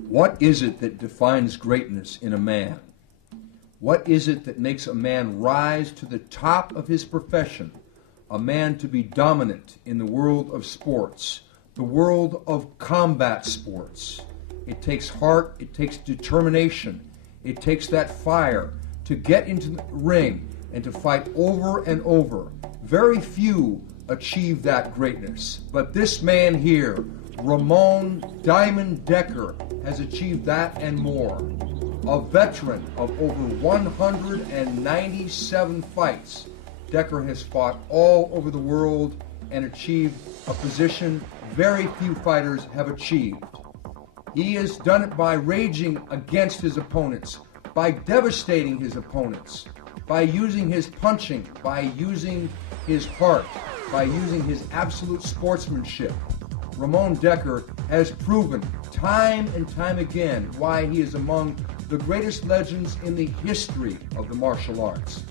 What is it that defines greatness in a man? What is it that makes a man rise to the top of his profession? A man to be dominant in the world of sports, the world of combat sports. It takes heart, it takes determination, it takes that fire to get into the ring and to fight over and over. Very few achieve that greatness, but this man here, Ramon Diamond Dekkers, has achieved that and more. A veteran of over 197 fights, Dekkers has fought all over the world and achieved a position very few fighters have achieved. He has done it by raging against his opponents, by devastating his opponents, by using his punching, by using his heart, by using his absolute sportsmanship. Ramon Dekkers has proven time and time again why he is among the greatest legends in the history of the martial arts.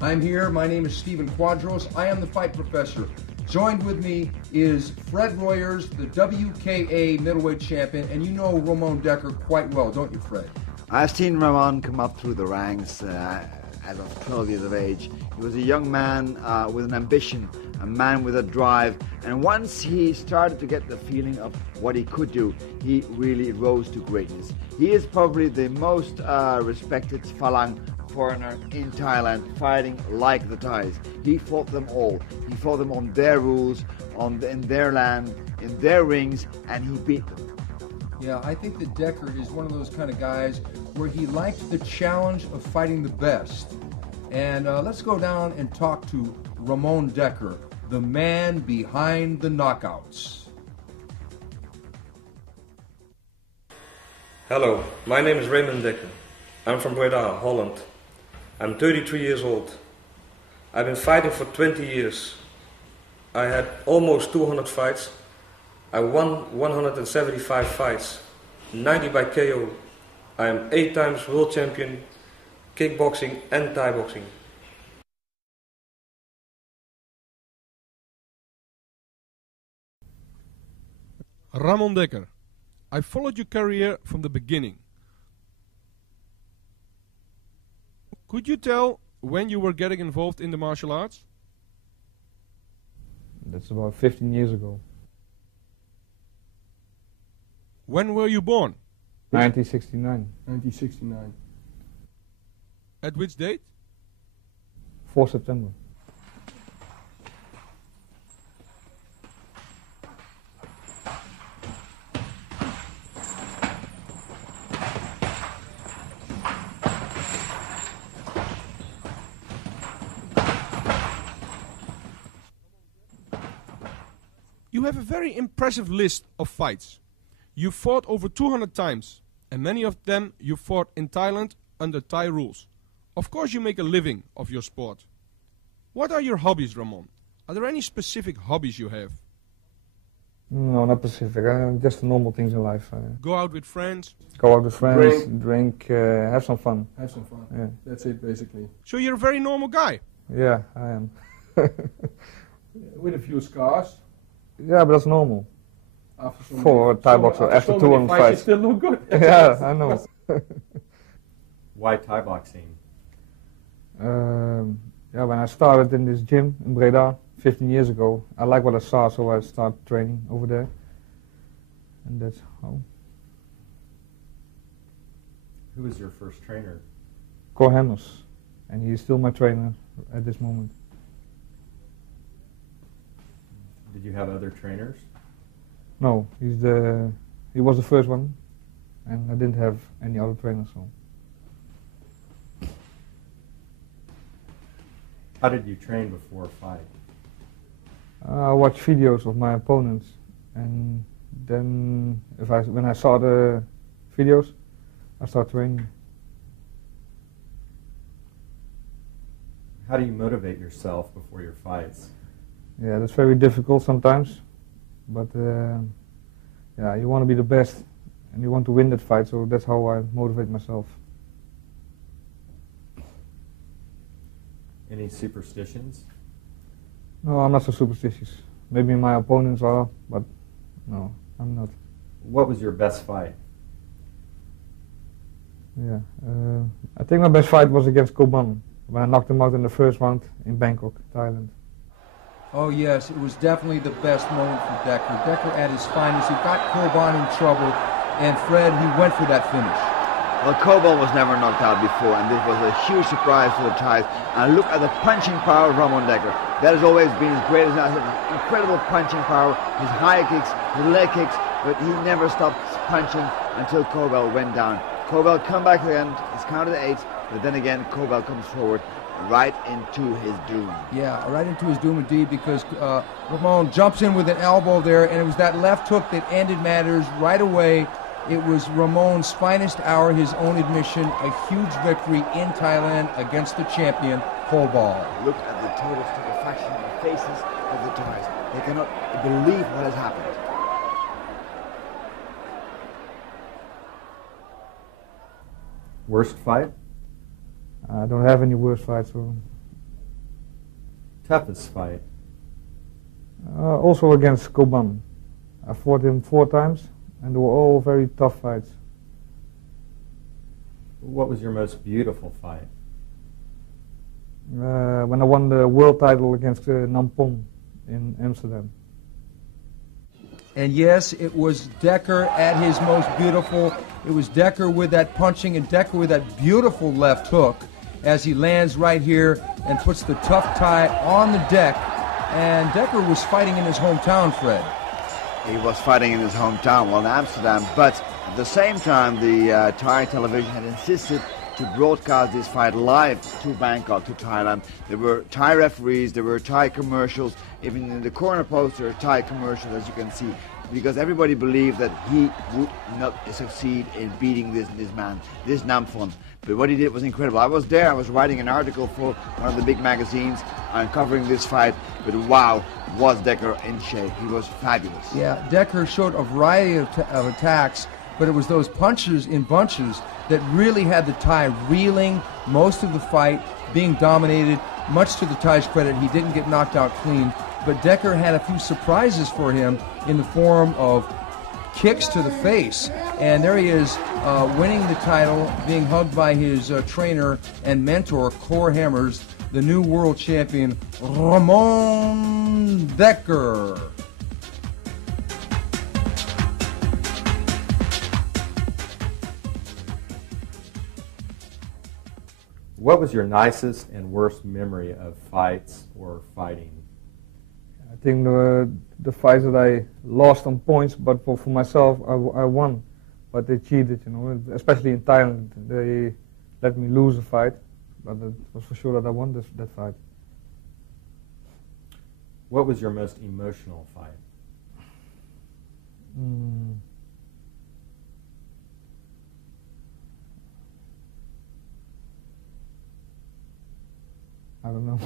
I'm here. My name is Stephen Quadros. I am the fight professor. Joined with me is Fred Royers, the WKA middleweight champion, and you know Ramon Dekkers quite well, don't you, Fred? I've seen Ramon come up through the ranks as of 12 years of age. He was a young man with an ambition, a man with a drive, and once he started to get the feeling of what he could do, he really rose to greatness. He is probably the most respected Falang foreigner in Thailand, fighting like the Thais. He fought them all. He fought them on their rules, in their land, in their rings, and he beat them. Yeah, I think that Dekkers is one of those kind of guys where he likes the challenge of fighting the best. And let's go down and talk to Ramon Dekkers, the man behind the knockouts. Hello, my name is Ramon Dekkers. I'm from Breda, Holland. I'm 33 years old. I've been fighting for 20 years. I had almost 200 fights. I won 175 fights, 90 by KO. I am 8 times world champion, kickboxing and Thai boxing. Ramon Dekkers, I followed your career from the beginning. Could you tell when you were getting involved in the martial arts? That's about 15 years ago. When were you born? 1969. 1969. At which date? 4 September. You have a very impressive list of fights. You fought over 200 times, and many of them you fought in Thailand under Thai rules. Of course you make a living of your sport. What are your hobbies, Ramon? Are there any specific hobbies you have? No, not specific. Just the normal things in life. Go out with friends? Go out with friends, drink, have some fun. Have some fun. Yeah. That's it, basically. So you're a very normal guy? Yeah, I am. With a few scars. Yeah, but that's normal. After for a Thai boxer, after 200 fights. You still look good. Yeah, I know. Why Thai boxing? Yeah, when I started in this gym in Breda 15 years ago, I liked what I saw, so I started training over there. And that's how. Who was your first trainer? Koban, and he's still my trainer at this moment. Did you have other trainers? No, he was the first one, and I didn't have any other trainers. So. How did you train before a fight? I watched videos of my opponents, and then when I saw the videos, I started training. How do you motivate yourself before your fights? Yeah, that's very difficult sometimes, but yeah, you want to be the best, and you want to win that fight, so that's how I motivate myself. Any superstitions? No, I'm not so superstitious. Maybe my opponents are, but no, I'm not. What was your best fight? Yeah, I think my best fight was against Koban, when I knocked him out in the first round in Bangkok, Thailand. Oh yes, it was definitely the best moment for Dekker. Dekker at his finest. He got Koban in trouble, and Fred, he went for that finish. Well, Koban was never knocked out before, and this was a huge surprise for the Thais. And look at the punching power of Ramon Dekkers. That has always been his greatest asset. Incredible punching power, his high kicks, his leg kicks, but he never stopped punching until Koban went down. Koban come back again, it's counted 8, but then again Koban comes forward right into his doom. Yeah, right into his doom indeed, because Ramon jumps in with an elbow there, and it was that left hook that ended matters right away. It was Ramon's finest hour, his own admission, a huge victory in Thailand against the champion, Koban. Look at the total stupefaction on the faces of the Thais. They cannot believe what has happened. Worst fight? I don't have any worse fights. So. Toughest fight? Also against Koban. I fought him 4 times, and they were all very tough fights. What was your most beautiful fight? When I won the world title against Nampong in Amsterdam. And yes, it was Dekker at his most beautiful. It was Dekker with that punching and Dekker with that beautiful left hook as he lands right here and puts the tough Thai on the deck. And Dekker was fighting in his hometown, Fred. He was fighting in his hometown, well, in Amsterdam, but at the same time the Thai television had insisted to broadcast this fight live to Bangkok, to Thailand. There were Thai referees, there were Thai commercials, even in the corner post there are Thai commercials, as you can see, because everybody believed that he would not succeed in beating this man, this Namphon. But what he did was incredible. I was there, I was writing an article for one of the big magazines covering this fight, but wow, was Dekker in shape. He was fabulous. Yeah, Dekker showed a variety of attacks, but it was those punches in bunches that really had the Thai reeling most of the fight, being dominated. Much to the Thai's credit, he didn't get knocked out clean, but Dekker had a few surprises for him in the form of kicks to the face. And there he is, winning the title, being hugged by his trainer and mentor, Cor Hammers, the new world champion, Ramon Dekkers. What was your nicest and worst memory of fights or fighting? I think the fights that I lost on points, but for myself, I won. But they cheated, you know, especially in Thailand. They let me lose a fight, but it was for sure that I won that fight. What was your most emotional fight? I don't know.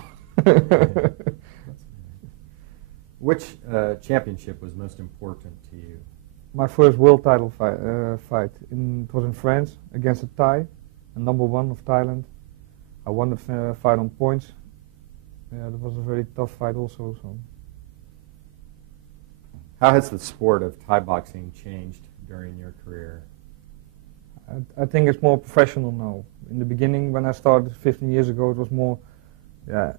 Which championship was most important to you? My first world title fight. It was in France against a Thai, a #1 of Thailand. I won the fight on points. Yeah, it was a very tough fight also. So. How has the sport of Thai boxing changed during your career? I think it's more professional now. In the beginning, when I started 15 years ago, it was more,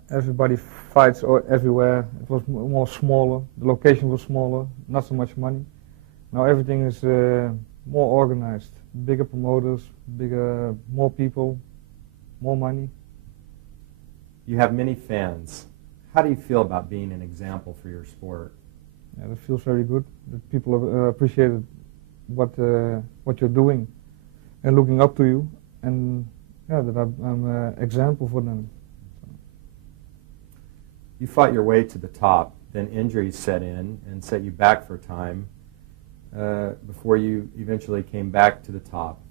everybody fights everywhere. It was more smaller. The location was smaller, not so much money. Now everything is more organized. Bigger promoters, more people, more money. You have many fans. How do you feel about being an example for your sport? Yeah, that feels very good. That people appreciate what you're doing and looking up to you, and that I'm an example for them. You fought your way to the top, then injuries set in and set you back for a time before you eventually came back to the top.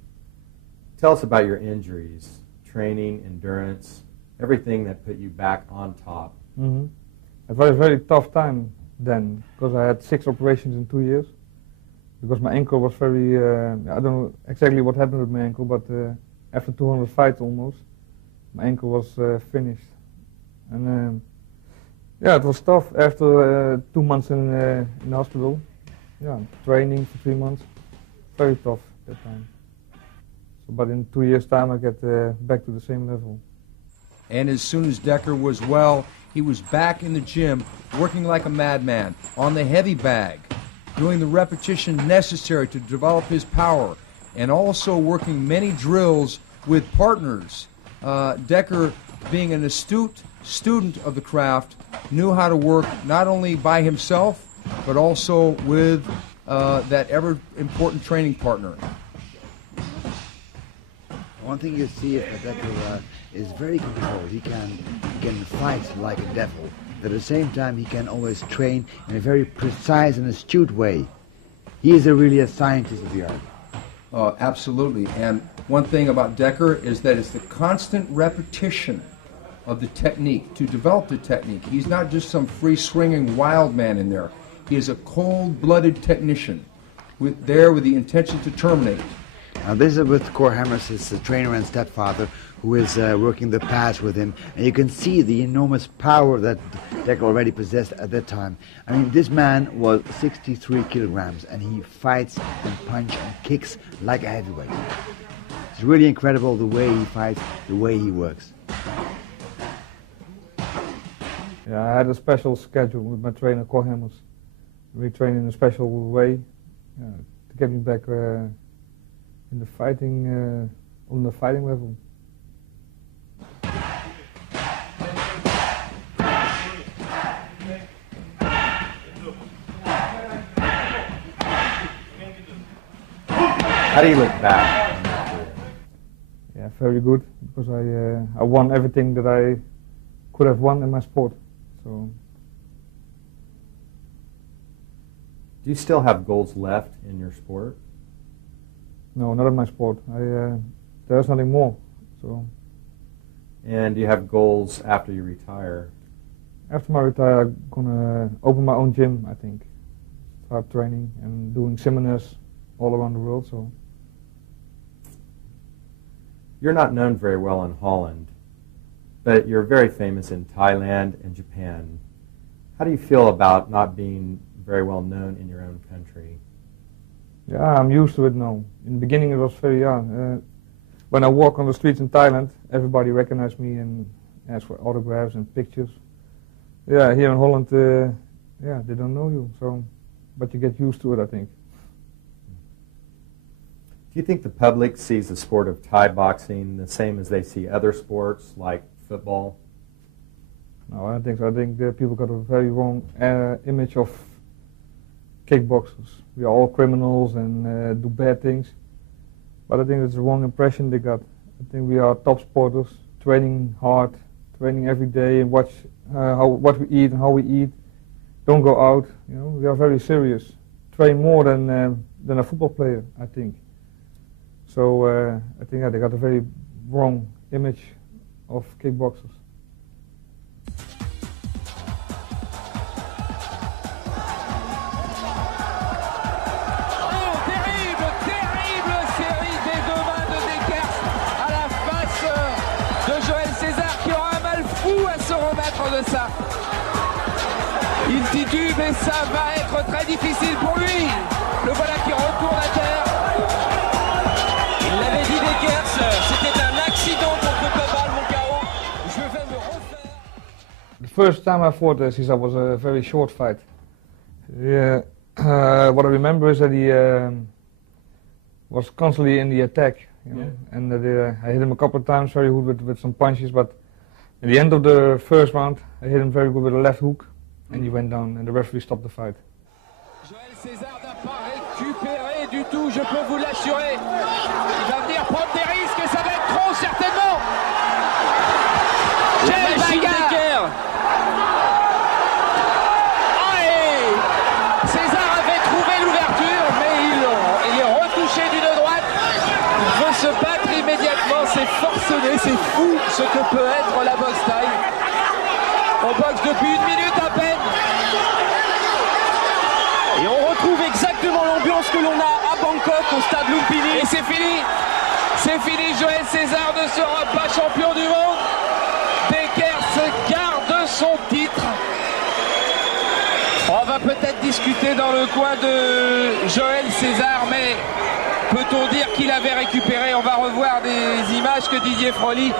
Tell us about your injuries, training, endurance, everything that put you back on top. Mm-hmm. It was a very tough time then, because I had 6 operations in 2 years. Because my ankle was very, I don't know exactly what happened with my ankle, but after 200 fights almost, my ankle was finished. And it was tough after 2 months in the hospital. Yeah, training for 3 months. very tough at that time. So, but in 2 years' time, I get back to the same level. And as soon as Dekker was well, he was back in the gym, working like a madman, on the heavy bag, doing the repetition necessary to develop his power, and also working many drills with partners. Dekker, being an astute student of the craft, knew how to work not only by himself, but also with that ever-important training partner. One thing you see is that Dekker is very controlled. He can fight like a devil. At the same time, he can always train in a very precise and astute way. He is really a scientist of the art. Absolutely. And one thing about Dekker is that it's the constant repetition of the technique to develop the technique. He's not just some free-swinging wild man in there. He is a cold-blooded technician with the intention to terminate. Now this is with Cor Hammers, his trainer and stepfather, who is working the pass with him. And you can see the enormous power that Dekker already possessed at that time. I mean, this man was 63 kilograms, and he fights and punches and kicks like a heavyweight. It's really incredible the way he fights, the way he works. Yeah, I had a special schedule with my trainer, Cor Hammers. We train in a special way to get me back in the fighting, on the fighting level. How do you look back on that career? Yeah, very good, because I won everything that I could have won in my sport. So. Do you still have goals left in your sport? No, not in my sport. There's nothing more. So. And do you have goals after you retire? After I retire, I'm gonna open my own gym, I think. Start training and doing seminars all around the world. So. You're not known very well in Holland, but you're very famous in Thailand and Japan. How do you feel about not being very well known in your own country? Yeah, I'm used to it now. In the beginning it was very young. When I walk on the streets in Thailand, everybody recognizes me and asks for autographs and pictures. Yeah, here in Holland, they don't know you, so, but you get used to it, I think. Do you think the public sees the sport of Thai boxing the same as they see other sports like football? No, I don't think so. I think people got a very wrong image of kickboxers. We are all criminals and do bad things. But I think that's the wrong impression they got. I think we are top sporters, training hard, training every day, and watch what we eat and how we eat. Don't go out. You know, we are very serious. Train more than a football player, I think. So I think they got a very wrong image of kickboxers. De ça. Il titube et ça va être très difficile pour lui. Le voilà qui retourne à terre. Il l'avait dit Dekkers, c'était un accident contre Koban, mon KO. Je vais me refaire. The first time I fought Cesar was a very short fight. Yeah, what I remember is that he was constantly in the attack, you know? And that I hit him a couple of times very good with some punches, but at the end of the first round, I hit him very good with a left hook, and he went down, and the referee stopped the fight. Joël César n'a pas récupéré du tout, je peux vous l'assurer. Il va venir prendre des risques et ça va être trop certainement. Quelle bagarre! Allez! César avait trouvé l'ouverture, mais il est retouché d'une droite. Il veut se battre immédiatement, c'est forcené, c'est fou ce que peut être la boxe thaï. On boxe depuis 1 minute à peine. Et on retrouve exactement l'ambiance que l'on a à Bangkok, au stade Lumpini. Et c'est fini. C'est fini, Joël César ne sera pas champion du monde. Dekkers garde son titre. On va peut-être discuter dans le coin de Joël César, mais Peut-on dire qu'il avait récupéré? On va revoir des images que Didier Froli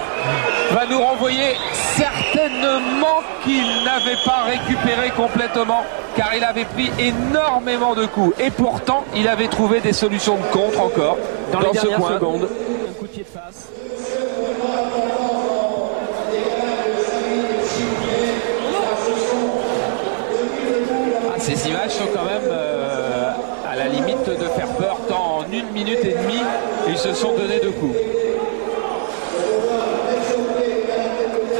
va nous renvoyer. Certainement qu'il n'avait pas récupéré complètement, car il avait pris énormément de coups. Et pourtant, il avait trouvé des solutions de contre encore dans les ce dernières coin. secondes. Un coup de pied de face. Ces images sont quand même à la limite de faire peur, tant en 1 minute et demie, ils se sont donné 2 coups.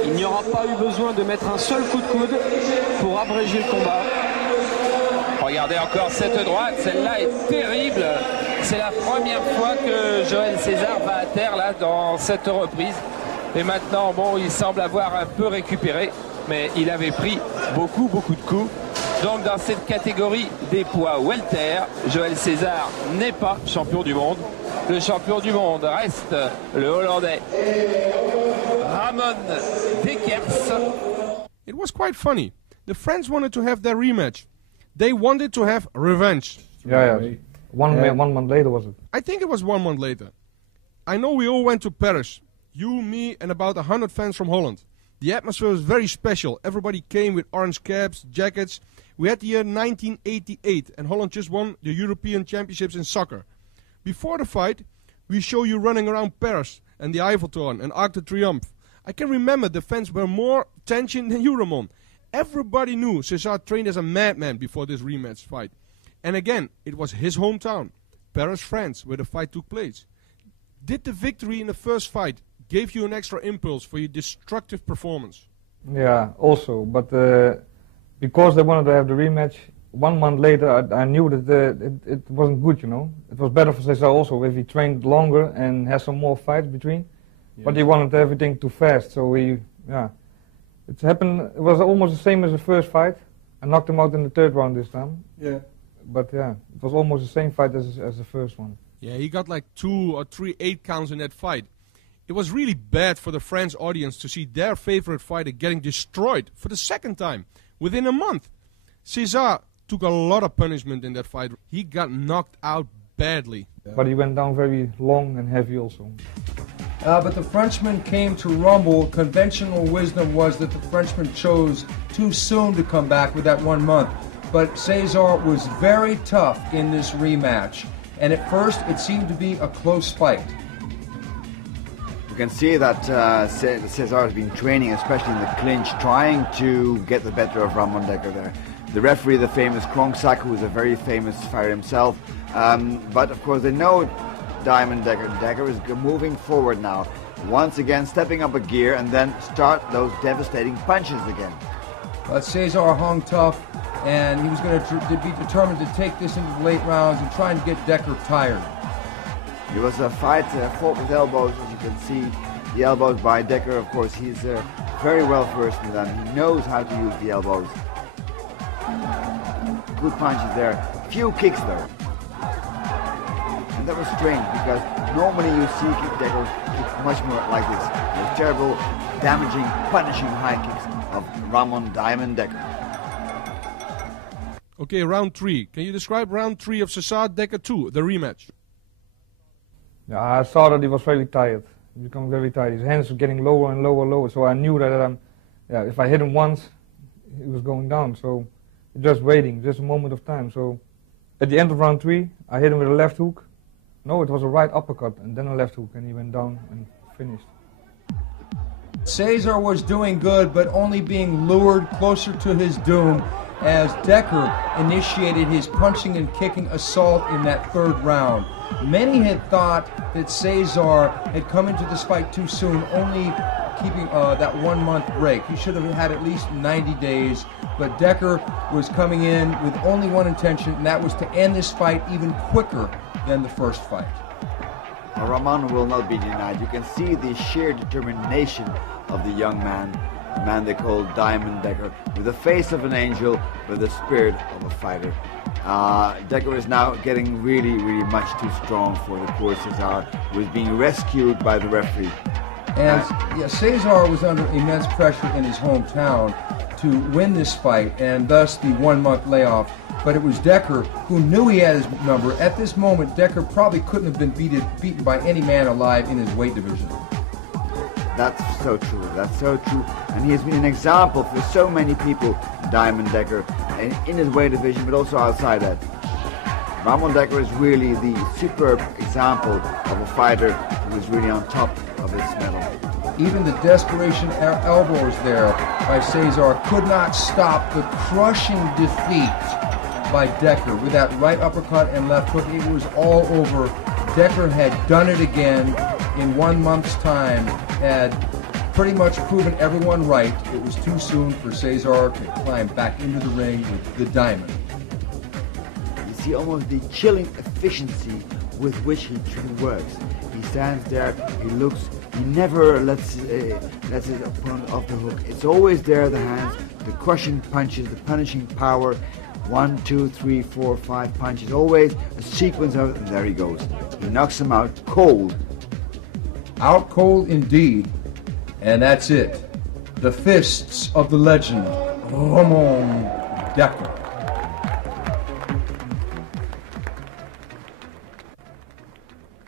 Il n'y aura pas eu besoin de mettre un seul coup de coude pour abréger le combat. Regardez encore cette droite, celle-là est terrible. C'est la première fois que Joël César va à terre là dans cette reprise. Et maintenant, bon, il semble avoir un peu récupéré, mais il avait pris beaucoup de coups. Donc dans cette catégorie des poids welter, Joël César n'est pas champion du monde. Le champion du monde reste le Hollandais Ramon Dekkers. It was quite funny. The friends wanted to have their rematch. They wanted to have revenge. Yeah. One month later was it? I think it was 1 month later. I know we all went to Paris. You, me, and about 100 fans from Holland. The atmosphere was very special. Everybody came with orange caps, jackets. We had the year 1988 and Holland just won the European Championships in soccer. Before the fight, we show you running around Paris and the Eiffeltoren and Arc de Triomphe. I can remember the fans were more tension than you, Ramon. Everybody knew César trained as a madman before this rematch fight. And again, it was his hometown, Paris, France, where the fight took place. Did the victory in the first fight give you an extra impulse for your destructive performance? Yeah, also, but because they wanted to have the rematch, 1 month later I knew that it wasn't good, you know. It was better for César also if he trained longer and had some more fights between. Yes. But he wanted everything too fast, so it happened. It was almost the same as the first fight. I knocked him out in the 3rd round this time. Yeah. But yeah, it was almost the same fight as the first one. Yeah, he got like 2 or 3 8 counts in that fight. It was really bad for the French audience to see their favorite fighter getting destroyed for the 2nd time within a month. César took a lot of punishment in that fight. He got knocked out badly. But he went down very long and heavy also. But the Frenchman came to rumble. Conventional wisdom was that the Frenchman chose too soon to come back with that 1 month. But César was very tough in this rematch. And at first, it seemed to be a close fight. You can see that César has been training, especially in the clinch, trying to get the better of Ramon Dekkers there. The referee, the famous Krongsak, who is a very famous fighter himself. But of course, they know Diamond Dekker. Dekker is moving forward now, once again stepping up a gear and then start those devastating punches again. But César hung tough, and he was going to be determined to take this into the late rounds and try and get Dekker tired. It was a fight fought with elbows, as you can see. The elbows by Dekker, of course, he's very well versed in them. He knows how to use the elbows. Good punches there. Few kicks though. And that was strange because normally you see Dekker kick much more like this. The terrible, damaging, punishing high kicks of Ramon Diamond Dekker. Okay, round 3. Can you describe round 3 of César Dekker 2, the rematch? Yeah, I saw that he was very tired. He became very tired. His hands were getting lower and lower. So I knew that if I hit him once, he was going down. So just waiting, just a moment of time. So at the end of round 3, I hit him with a left hook. No, it was a right uppercut and then a left hook, and he went down and finished. César was doing good, but only being lured closer to his doom as Dekker initiated his punching and kicking assault in that 3rd round. Many had thought that César had come into this fight too soon, only keeping that 1 month break. He should have had at least 90 days, but Dekker was coming in with only one intention, and that was to end this fight even quicker than the first fight. Ramon will not be denied. You can see the sheer determination of the young man, the man they call Diamond Dekker, with the face of an angel, with the spirit of a fighter. Dekker is now getting really much too strong for the poor César, who is being rescued by the referee. And César was under immense pressure in his hometown to win this fight, and thus the 1 month layoff but it was Dekker who knew he had his number. At this moment, Dekker probably couldn't have been beaten by any man alive in his weight division. That's so true. That's so true. And he has been an example for so many people, Diamond Dekker, in his weight division, but also outside that. Ramon Dekkers is really the superb example of a fighter who is really on top of his medal. Even the desperation elbows there by Cesar could not stop the crushing defeat by Dekker with that right uppercut and left hook. It was all over. Dekker had done it again in 1 month's time, had pretty much proven everyone right. It was too soon for Cesar to climb back into the ring with the diamond. You see almost the chilling efficiency with which he works. He stands there, he looks, he never lets his opponent off the hook. It's always there, the hands, the crushing punches, the punishing power. 1, 2, 3, 4, 5 punches. Always a sequence of it, and there he goes. He knocks him out cold. Out cold indeed. And that's it. The fists of the legend, Ramon Dekkers.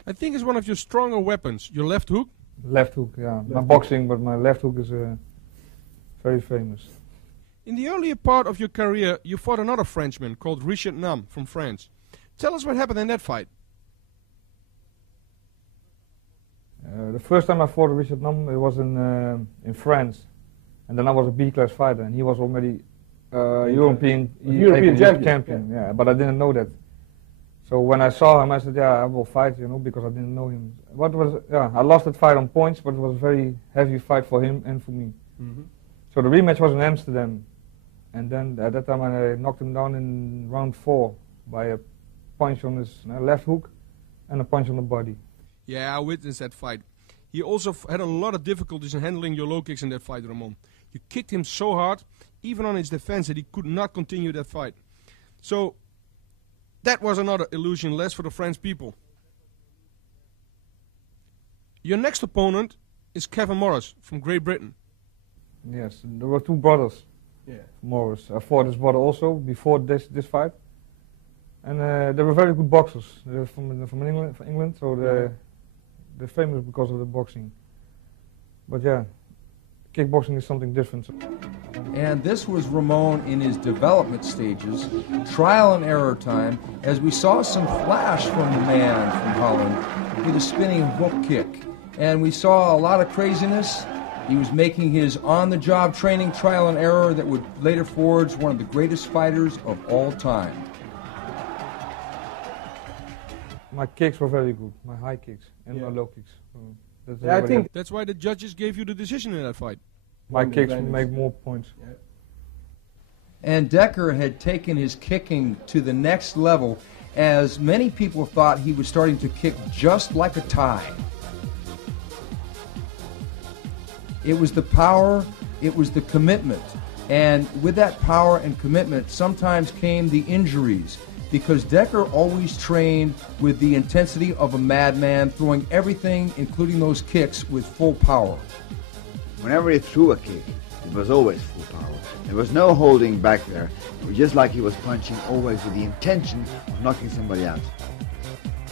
I think it's one of your stronger weapons, your left hook. Left hook, yeah. My boxing, but my left hook is very famous. In the earlier part of your career, you fought another Frenchman called Richard Nam from France. Tell us what happened in that fight. The first time I fought Richard Nam, it was in France, and then I was a B-class fighter, and he was already European champion. Yeah, but I didn't know that. So when I saw him, I said, "Yeah, I will fight," because I didn't know him. I lost that fight on points, but it was a very heavy fight for him and for me. Mm-hmm. So the rematch was in Amsterdam, and then at that time I knocked him down in round 4 by a punch on his left hook and a punch on the body. Yeah, I witnessed that fight. He also had a lot of difficulties in handling your low kicks in that fight, Ramon. You kicked him so hard, even on his defense, that he could not continue that fight. So that was another illusion less for the French people. Your next opponent is Kevin Morris from Great Britain. Yes, there were 2 brothers. Yeah. Morris. I fought his brother also before this fight, and they were very good boxers. They're from England, so they're famous because of the boxing. But yeah, kickboxing is something different. And this was Ramon in his development stages, trial and error time, as we saw some flash from the man from Holland with a spinning hook kick. And we saw a lot of craziness. He was making his on-the-job training, trial and error, that would later forge one of the greatest fighters of all time. My kicks were very good, my high kicks and my low kicks. I think that's why the judges gave you the decision in that fight. My kicks make more points. Yeah. And Dekker had taken his kicking to the next level, as many people thought he was starting to kick just like a Thai. It was the power, it was the commitment. And with that power and commitment, sometimes came the injuries, because Dekker always trained with the intensity of a madman, throwing everything, including those kicks, with full power. Whenever he threw a kick, it was always full power. There was no holding back there. It was just like he was punching, always with the intention of knocking somebody out.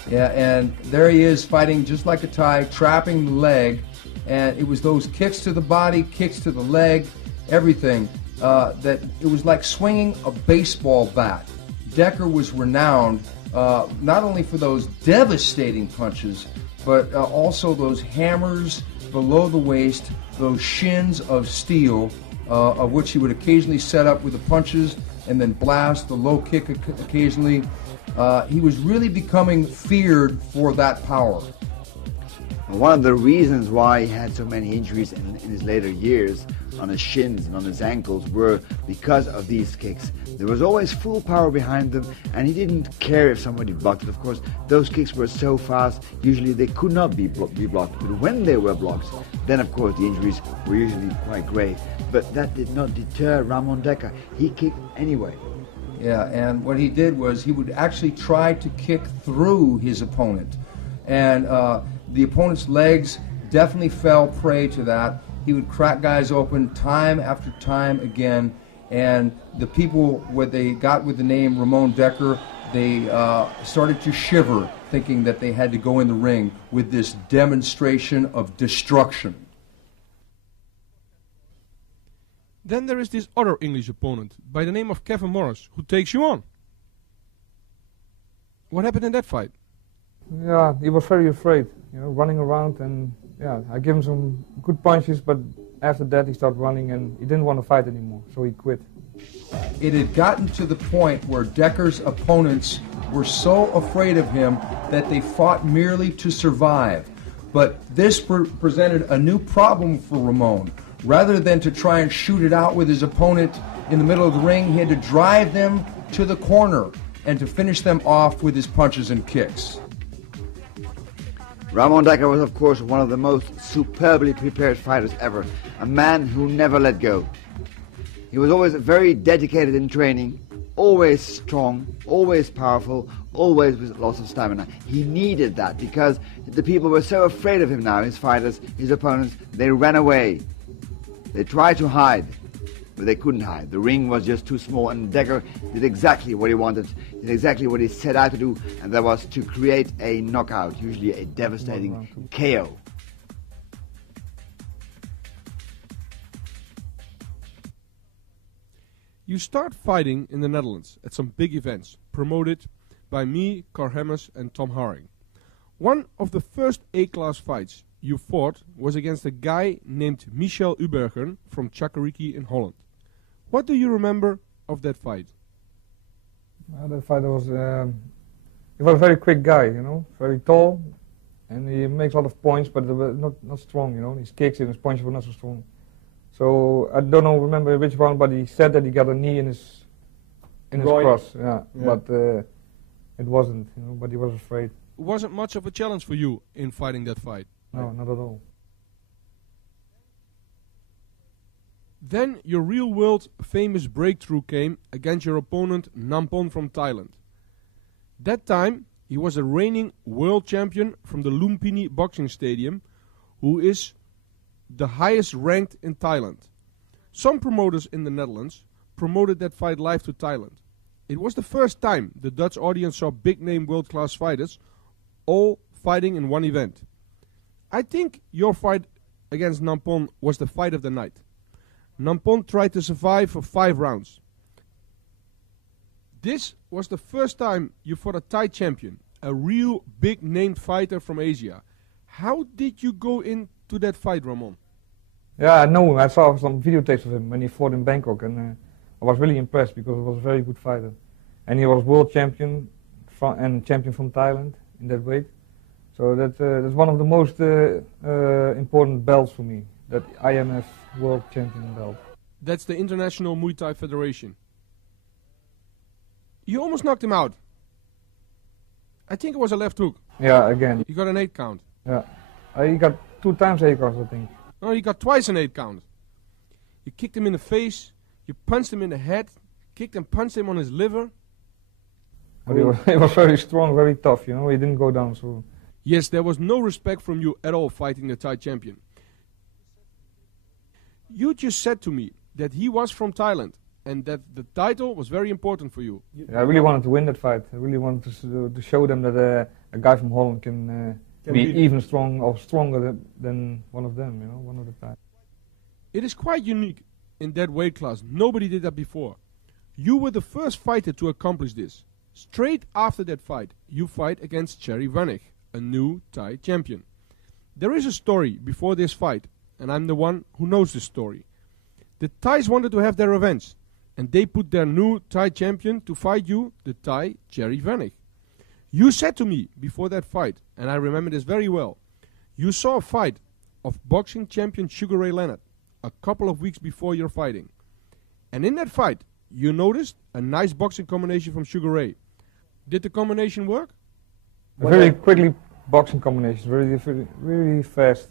Yeah, and there he is fighting just like a Thai, trapping the leg. And it was those kicks to the body, kicks to the leg, everything, that it was like swinging a baseball bat. Dekker was renowned not only for those devastating punches, but also those hammers below the waist, those shins of steel, of which he would occasionally set up with the punches and then blast the low kick occasionally. He was really becoming feared for that power. One of the reasons why he had so many injuries in his later years on his shins and on his ankles were because of these kicks. There was always full power behind them, and he didn't care if somebody blocked it. Of course, those kicks were so fast, usually they could not be blocked. But when they were blocked, then of course the injuries were usually quite great. But that did not deter Ramon Dekkers. He kicked anyway. Yeah, and what he did was he would actually try to kick through his opponent. And the opponent's legs definitely fell prey to that. He would crack guys open time after time again. And the people, when they got with the name Ramon Dekkers, they started to shiver, thinking that they had to go in the ring with this demonstration of destruction. Then there is this other English opponent by the name of Kevin Morris, who takes you on. What happened in that fight? Yeah, he was very afraid, running around, and yeah, I gave him some good punches, but after that he started running and he didn't want to fight anymore, so he quit. It had gotten to the point where Dekkers' opponents were so afraid of him that they fought merely to survive. But this presented a new problem for Ramon. Rather than to try and shoot it out with his opponent in the middle of the ring, he had to drive them to the corner and to finish them off with his punches and kicks. Ramon Dekkers was, of course, one of the most superbly prepared fighters ever, a man who never let go. He was always very dedicated in training, always strong, always powerful, always with lots of stamina. He needed that because the people were so afraid of him now, his fighters, his opponents, they ran away. They tried to hide, but they couldn't hide. The ring was just too small, and Dekkers did exactly what he wanted, did exactly what he set out to do, and that was to create a knockout, usually a devastating KO. You start fighting in the Netherlands at some big events, promoted by me, Cor Hemmers and Tom Haring. One of the first A-class fights you fought was against a guy named Michel Ubergen from Chacariki in Holland. What do you remember of that fight? That fighter was, he was a very quick guy, very tall, and he makes a lot of points, but not strong, His kicks and his punches were not so strong. So I don't remember which one, but he said that he got a knee in his cross, but it wasn't, but he was afraid. Wasn't much of a challenge for you in fighting that fight? No, not at all. Then your real world famous breakthrough came against your opponent Nampon from Thailand. That time he was a reigning world champion from the Lumpini boxing stadium, who is the highest ranked in Thailand. Some promoters in the Netherlands promoted that fight live to Thailand. It was the first time the Dutch audience saw big name world class fighters all fighting in one event. I think your fight against Nampon was the fight of the night. Nampon tried to survive for 5 rounds. This was the first time you fought a Thai champion, a real big named fighter from Asia. How did you go into that fight, Ramon? Yeah, I know him. I saw some videotapes of him when he fought in Bangkok, and I was really impressed because he was a very good fighter. And he was world champion and champion from Thailand in that weight. So that's one of the most important belts for me, that IMF World Champion belt. That's the International Muay Thai Federation. You almost knocked him out. I think it was a left hook. Yeah, again. You got an 8 count. Yeah. He got 2 times 8 counts, I think. No, he got twice an 8 count. You kicked him in the face, you punched him in the head, kicked and punched him on his liver. But he was very strong, very tough, he didn't go down. So. Yes, there was no respect from you at all fighting the Thai champion. You just said to me that he was from Thailand and that the title was very important for you. Yeah, I really wanted to win that fight. I really wanted to show them that a guy from Holland can be even strong or stronger than one of them, one of the Thai. It is quite unique in that weight class. Nobody did that before. You were the first fighter to accomplish this. Straight after that fight, you fight against Thierry Wannig, a new Thai champion. There is a story before this fight, and I'm the one who knows the story. The Thais wanted to have their revenge, and they put their new Thai champion to fight you, the Thai Thierry Wannig. You said to me before that fight, and I remember this very well, you saw a fight of boxing champion Sugar Ray Leonard a couple of weeks before your fighting. And in that fight, you noticed a nice boxing combination from Sugar Ray. Did the combination work? Very quickly boxing combination, really fast.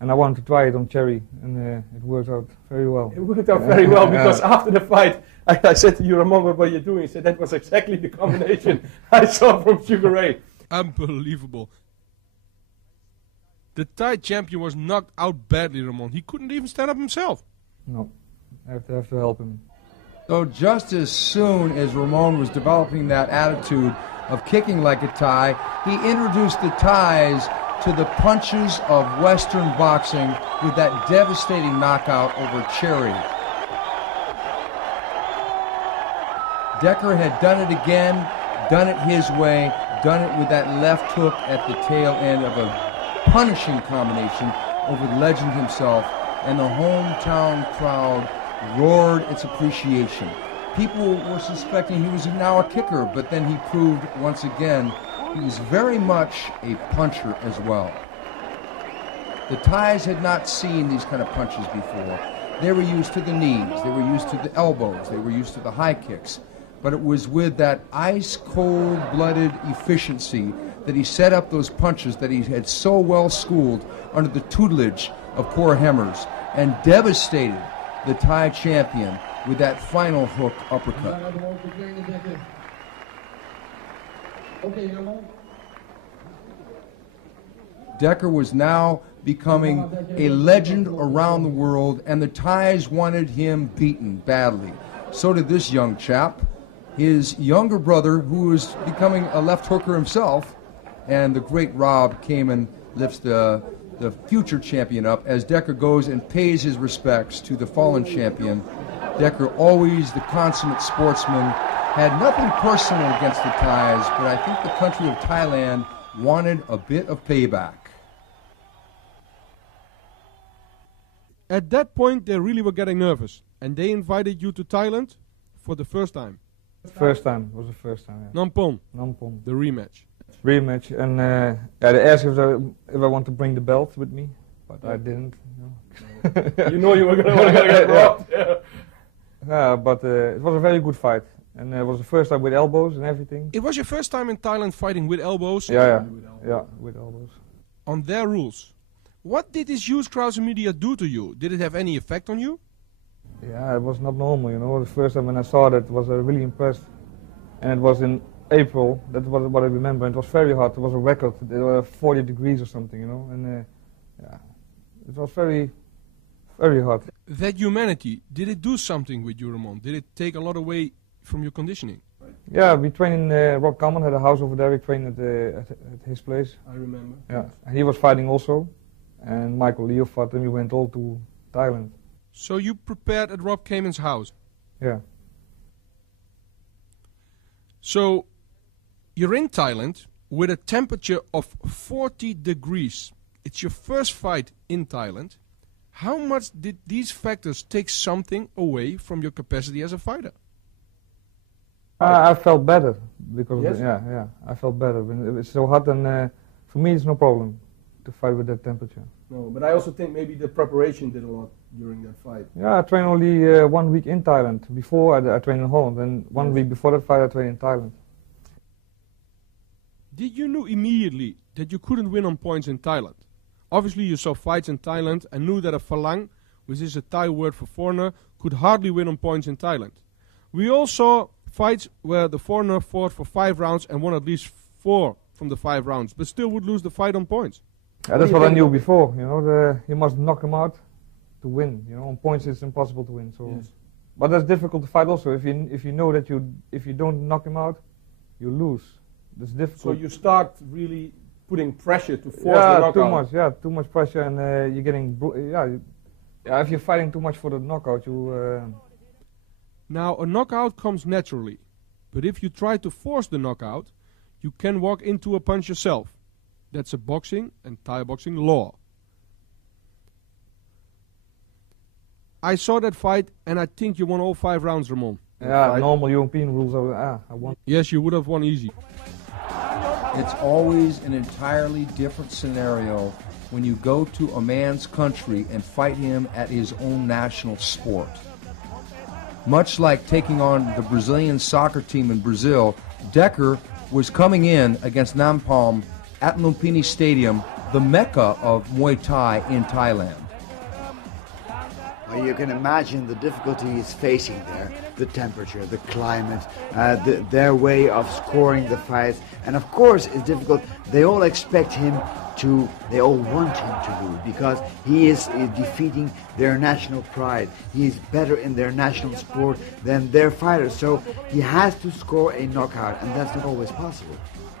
And I wanted to try it on Thierry, and it worked out very well. It worked out very well because after the fight, I said to you, Ramon, what were you doing? He said that was exactly the combination I saw from Sugar Ray. Unbelievable. The Thai champion was knocked out badly, Ramon. He couldn't even stand up himself. No, I have to help him. So just as soon as Ramon was developing that attitude of kicking like a Thai, he introduced the Thais to the punches of Western boxing with that devastating knockout over Cherry. Dekker had done it again, done it his way, done it with that left hook at the tail end of a punishing combination over the legend himself, and the hometown crowd roared its appreciation. People were suspecting he was now a kicker, but then he proved once again he was very much a puncher as well. The Thais had not seen these kind of punches before. They were used to the knees, they were used to the elbows, they were used to the high kicks. But it was with that ice-cold-blooded efficiency that he set up those punches that he had so well schooled under the tutelage of Cor Hemmers and devastated the Thai champion with that final hook uppercut. Dekker was now becoming a legend around the world, and the Thais wanted him beaten badly. So did this young chap. His younger brother, who was becoming a left hooker himself, and the great Rob came and lifts the future champion up as Dekker goes and pays his respects to the fallen champion. Dekker, always the consummate sportsman, had nothing personal against the Thais, but I think the country of Thailand wanted a bit of payback. At that point, they really were getting nervous, and they invited you to Thailand for the first time. First time, it was the first time. Yeah. Nampon, Nampon. the rematch. Rematch, and they asked if I want to bring the belt with me, but I didn't. You know you were going to get robbed. Yeah, but it was a very good fight, and it was the first time with elbows and everything. It was your first time in Thailand fighting with elbows? Yeah, with elbows. On their rules. What did this huge crowds and media do to you? Did it have any effect on you? Yeah, it was not normal, you know. The first time when I saw that, was really impressed. And it was in April, that was what I remember. It was very hot, it was a record. There were 40 degrees or something, you know. And yeah, it was very, very hot. That humanity, did it do something with you, Ramon? Did it take a lot away from your conditioning? Yeah, we trained in Rob Kaman, had a house over there. We trained at his place. I remember. Yeah, and he was fighting also. And Michael Leo fought, and we went all to Thailand. So you prepared at Rob Kaman's house? Yeah. So you're in Thailand with a temperature of 40 degrees. It's your first fight in Thailand. How much did these factors take something away from your capacity as a fighter? I felt better because yes? yeah, I felt better. When it's so hot, and for me it's no problem to fight with that temperature. No, but I also think maybe the preparation did a lot during that fight. Yeah, I trained only 1 week in Thailand. Before I trained in Holland, and 1 week before that fight I trained in Thailand. Did you know immediately that you couldn't win on points in Thailand? Obviously you saw fights in Thailand and knew that a Phalang, which is a Thai word for foreigner, could hardly win on points in Thailand. We all saw fights where the foreigner fought for 5 rounds and won at least 4 from the 5 rounds, but still would lose the fight on points. Yeah, that's what I knew before. You know, you must knock him out to win. You know, on points it's impossible to win. So, yes. But that's difficult to fight also. If you know that if you don't knock him out, you lose. That's difficult. So you start really putting pressure to force the knockout. Too much. Yeah, too much pressure, and you're getting if you're fighting too much for the knockout, you. Now a knockout comes naturally, but if you try to force the knockout, you can walk into a punch yourself. That's a boxing and Thai boxing law. I saw that fight and I think you won all 5 rounds, Ramon. Yeah, normal European rules. I won. Yes, you would have won easy. It's always an entirely different scenario when you go to a man's country and fight him at his own national sport. Much like taking on the Brazilian soccer team in Brazil, Dekker was coming in against Nampalm at Lumpini Stadium, the mecca of Muay Thai in Thailand. Well, you can imagine the difficulty he's facing there, the temperature, the climate, their way of scoring the fights, and of course it's difficult. They all expect him they all want him to lose because he is defeating their national pride. He is better in their national sport than their fighters. So he has to score a knockout, and that's not always possible.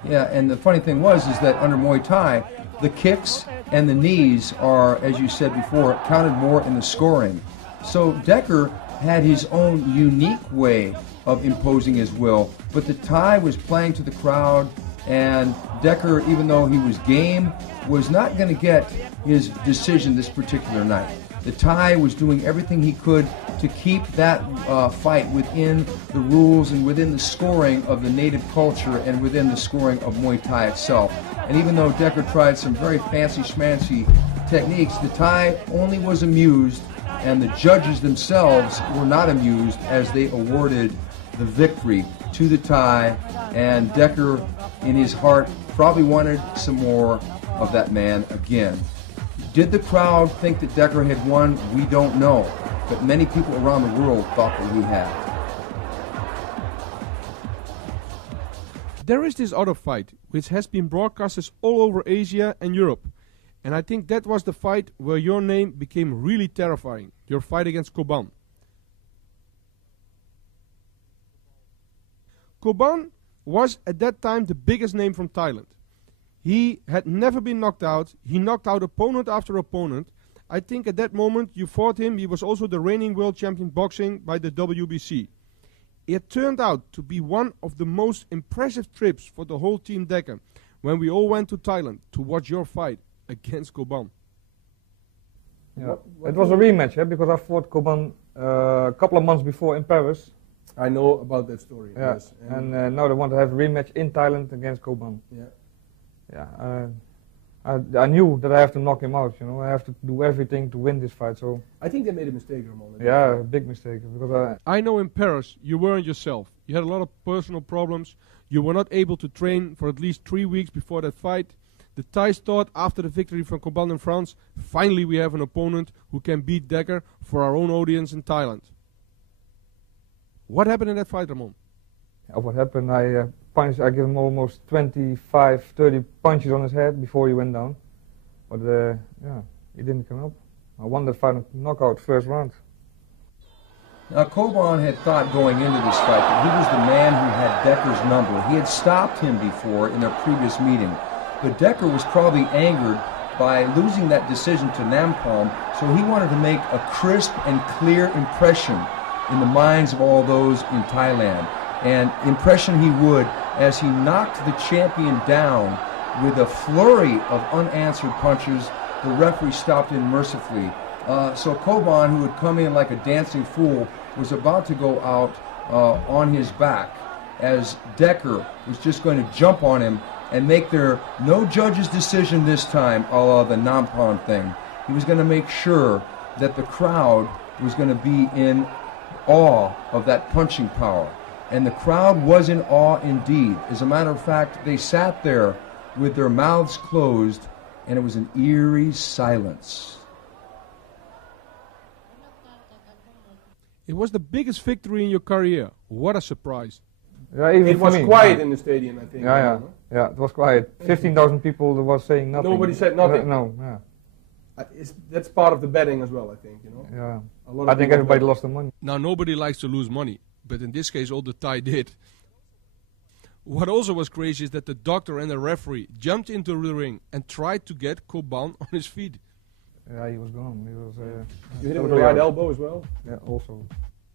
Yeah, and the funny thing is that under Muay Thai, the kicks and the knees are, as you said before, counted more in the scoring. So Dekker had his own unique way of imposing his will, but the Thai was playing to the crowd, and Dekker, even though he was game, was not going to get his decision this particular night. The Thai was doing everything he could to keep that fight within the rules and within the scoring of the native culture and within the scoring of Muay Thai itself. And even though Dekker tried some very fancy schmancy techniques, the Thai only was amused, and the judges themselves were not amused as they awarded the victory to the Thai, and Dekker, in his heart, probably wanted some more of that man again. Did the crowd think that Dekker had won? We don't know, but many people around the world thought that he had. There is this other fight, which has been broadcasted all over Asia and Europe, and I think that was the fight where your name became really terrifying, your fight against Koban. Koban was at that time the biggest name from Thailand. He had never been knocked out. He knocked out opponent after opponent. I think at that moment you fought him. He was also the reigning world champion boxing by the WBC. It turned out to be one of the most impressive trips for the whole team Dekker when we all went to Thailand to watch your fight against Koban. Yeah. It was a rematch, because I fought Koban a couple of months before in Paris. I know about that story. Yeah. Yes. And now they want to have a rematch in Thailand against Koban. Yeah. Yeah. I knew that I have to knock him out. I have to do everything to win this fight. So I think they made a mistake, Ramon. Yeah, a big mistake. Because I know in Paris you weren't yourself. You had a lot of personal problems. You were not able to train for at least 3 weeks before that fight. The Thais thought after the victory from Koban in France, finally we have an opponent who can beat Dekker for our own audience in Thailand. What happened in that fight, Ramon? What happened, I gave him almost 25, 30 punches on his head before he went down. But he didn't come up. I won the fight knockout first round. Now, Koban had thought going into this fight that he was the man who had Dekker's number. He had stopped him before in their previous meeting. But Dekker was probably angered by losing that decision to Nampalm, so he wanted to make a crisp and clear impression in the minds of all those in Thailand. And impression he would as he knocked the champion down with a flurry of unanswered punches. The referee stopped him mercifully. So Koban, who had come in like a dancing fool, was about to go out on his back as Dekker was just going to jump on him and make their no judge's decision this time, a la the Nampalm thing. He was going to make sure that the crowd was going to be in awe of that punching power. And the crowd was in awe indeed. As a matter of fact, they sat there with their mouths closed, and it was an eerie silence. It was the biggest victory in your career. What a surprise. Yeah, even it was me. quiet in the stadium, I think. Yeah, it was quiet. 15,000 people were saying nothing. Nobody said nothing. No, yeah. That's part of the betting as well, I think. Yeah. I think everybody lost the money. Now, nobody likes to lose money, but in this case, all the Thai did. What also was crazy is that the doctor and the referee jumped into the ring and tried to get Koban on his feet. Yeah, he was gone. He was. You hit him with the right elbow as well? Yeah, also.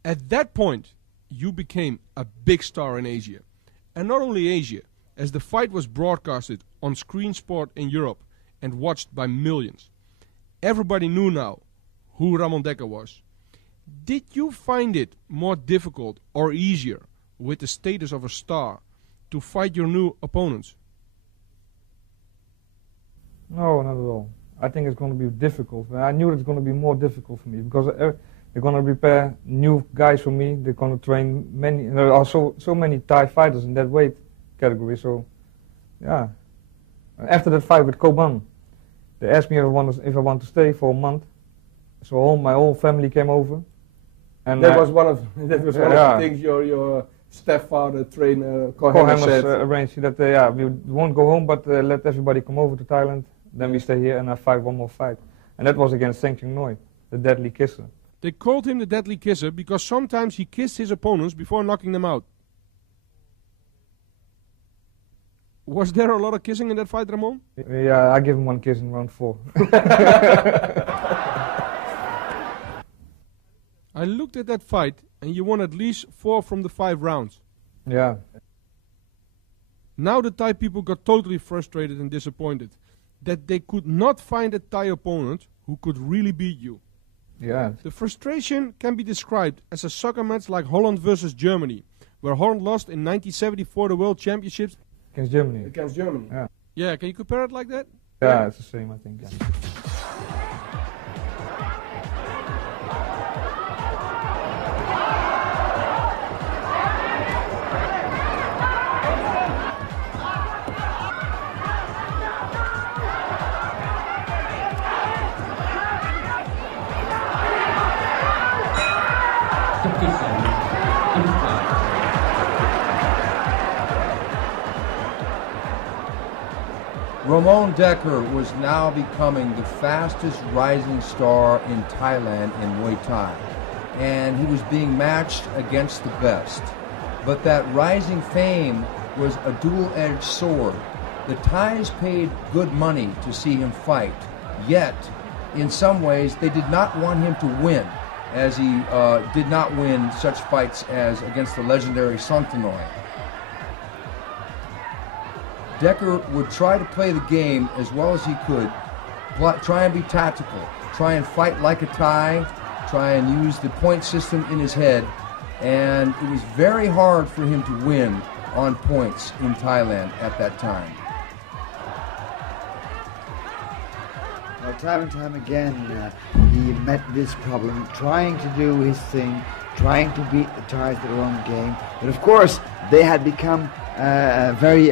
At that point, you became a big star in Asia. And not only Asia, as the fight was broadcasted on Screen Sport in Europe and watched by millions. Everybody knew now who Ramon Dekker was. Did you find it more difficult or easier with the status of a star to fight your new opponents? No, not at all. I think it's going to be difficult. I knew it's going to be more difficult for me because they're going to prepare new guys for me. They're going to train many. There are so many Thai fighters in that weight category. So, yeah. After that fight with Koban, they asked me if I want to stay for a month. So my whole family came over. And that was one of the things your stepfather, trainer, Kohan said. Arranged that we won't go home, but let everybody come over to Thailand. Then we stay here and I fight one more fight. And that was against Sang Noi, the deadly kisser. They called him the deadly kisser because sometimes he kissed his opponents before knocking them out. Was there a lot of kissing in that fight, Ramon? Yeah, I give him one kiss in round 4. I looked at that fight and you won at least 4 from the 5 rounds. Yeah. Now the Thai people got totally frustrated and disappointed that they could not find a Thai opponent who could really beat you. Yeah. The frustration can be described as a soccer match like Holland versus Germany, where Holland lost in 1974 the World Championships. Against Germany. Against Germany. Yeah. Yeah, can you compare it like that? Yeah, it's the same, I think. Yeah. Ramon Dekkers was now becoming the fastest rising star in Thailand in Muay Thai, and he was being matched against the best. But that rising fame was a dual-edged sword. The Thais paid good money to see him fight, yet in some ways they did not want him to win, as he did not win such fights as against the legendary Santanoi. Dekkers would try to play the game as well as he could, try and be tactical, try and fight like a Thai, try and use the point system in his head, and it was very hard for him to win on points in Thailand at that time. Well, time and time again, he met this problem, trying to do his thing, trying to beat the Thais at their own game. But of course, they had become very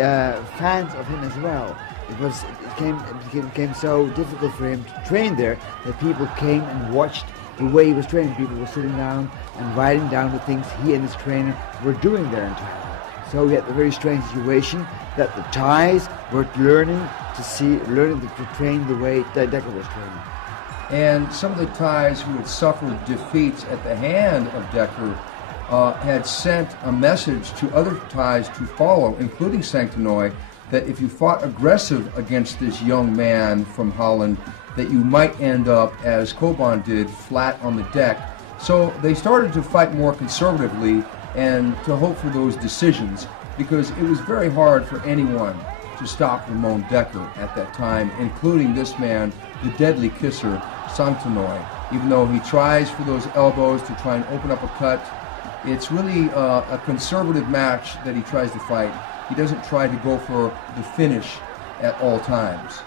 fans of him as well. It became so difficult for him to train there that people came and watched the way he was training. People were sitting down and writing down the things he and his trainer were doing there in Thailand. So we had a very strange situation that the Thais were learning to train the way Dekkers was training. And some of the Thais who had suffered defeats at the hand of Dekkers had sent a message to other Thais to follow, including Santanoi, that if you fought aggressive against this young man from Holland, that you might end up, as Koban did, flat on the deck. So they started to fight more conservatively and to hope for those decisions, because it was very hard for anyone to stop Ramon Dekkers at that time, including this man, the deadly kisser, Santanoi. Even though he tries for those elbows to try and open up a cut, it's really a conservative match that he tries to fight. He doesn't try to go for the finish at all times.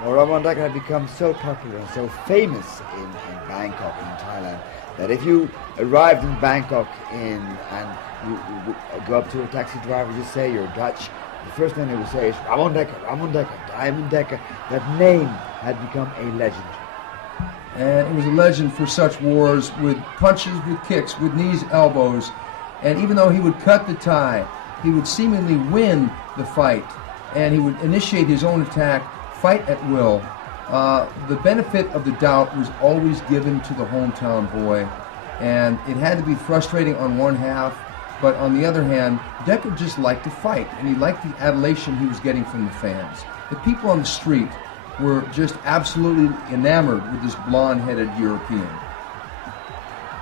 Well, Ramon Dekkers had become so popular and so famous in Bangkok, in Thailand, that if you arrived in Bangkok and you go up to a taxi driver, you say you're Dutch, the first thing they would say is Ramon Dekkers, Diamond Dekkers. That name had become a legend. And it was a legend for such wars, with punches, with kicks, with knees, elbows. And even though he would cut the Thai, he would seemingly win the fight, and he would initiate his own attack, fight at will. The benefit of the doubt was always given to the hometown boy, and it had to be frustrating on one half, but on the other hand, Dekkers just liked to fight, and he liked the adulation he was getting from the fans. The people on the street were just absolutely enamored with this blonde-headed European.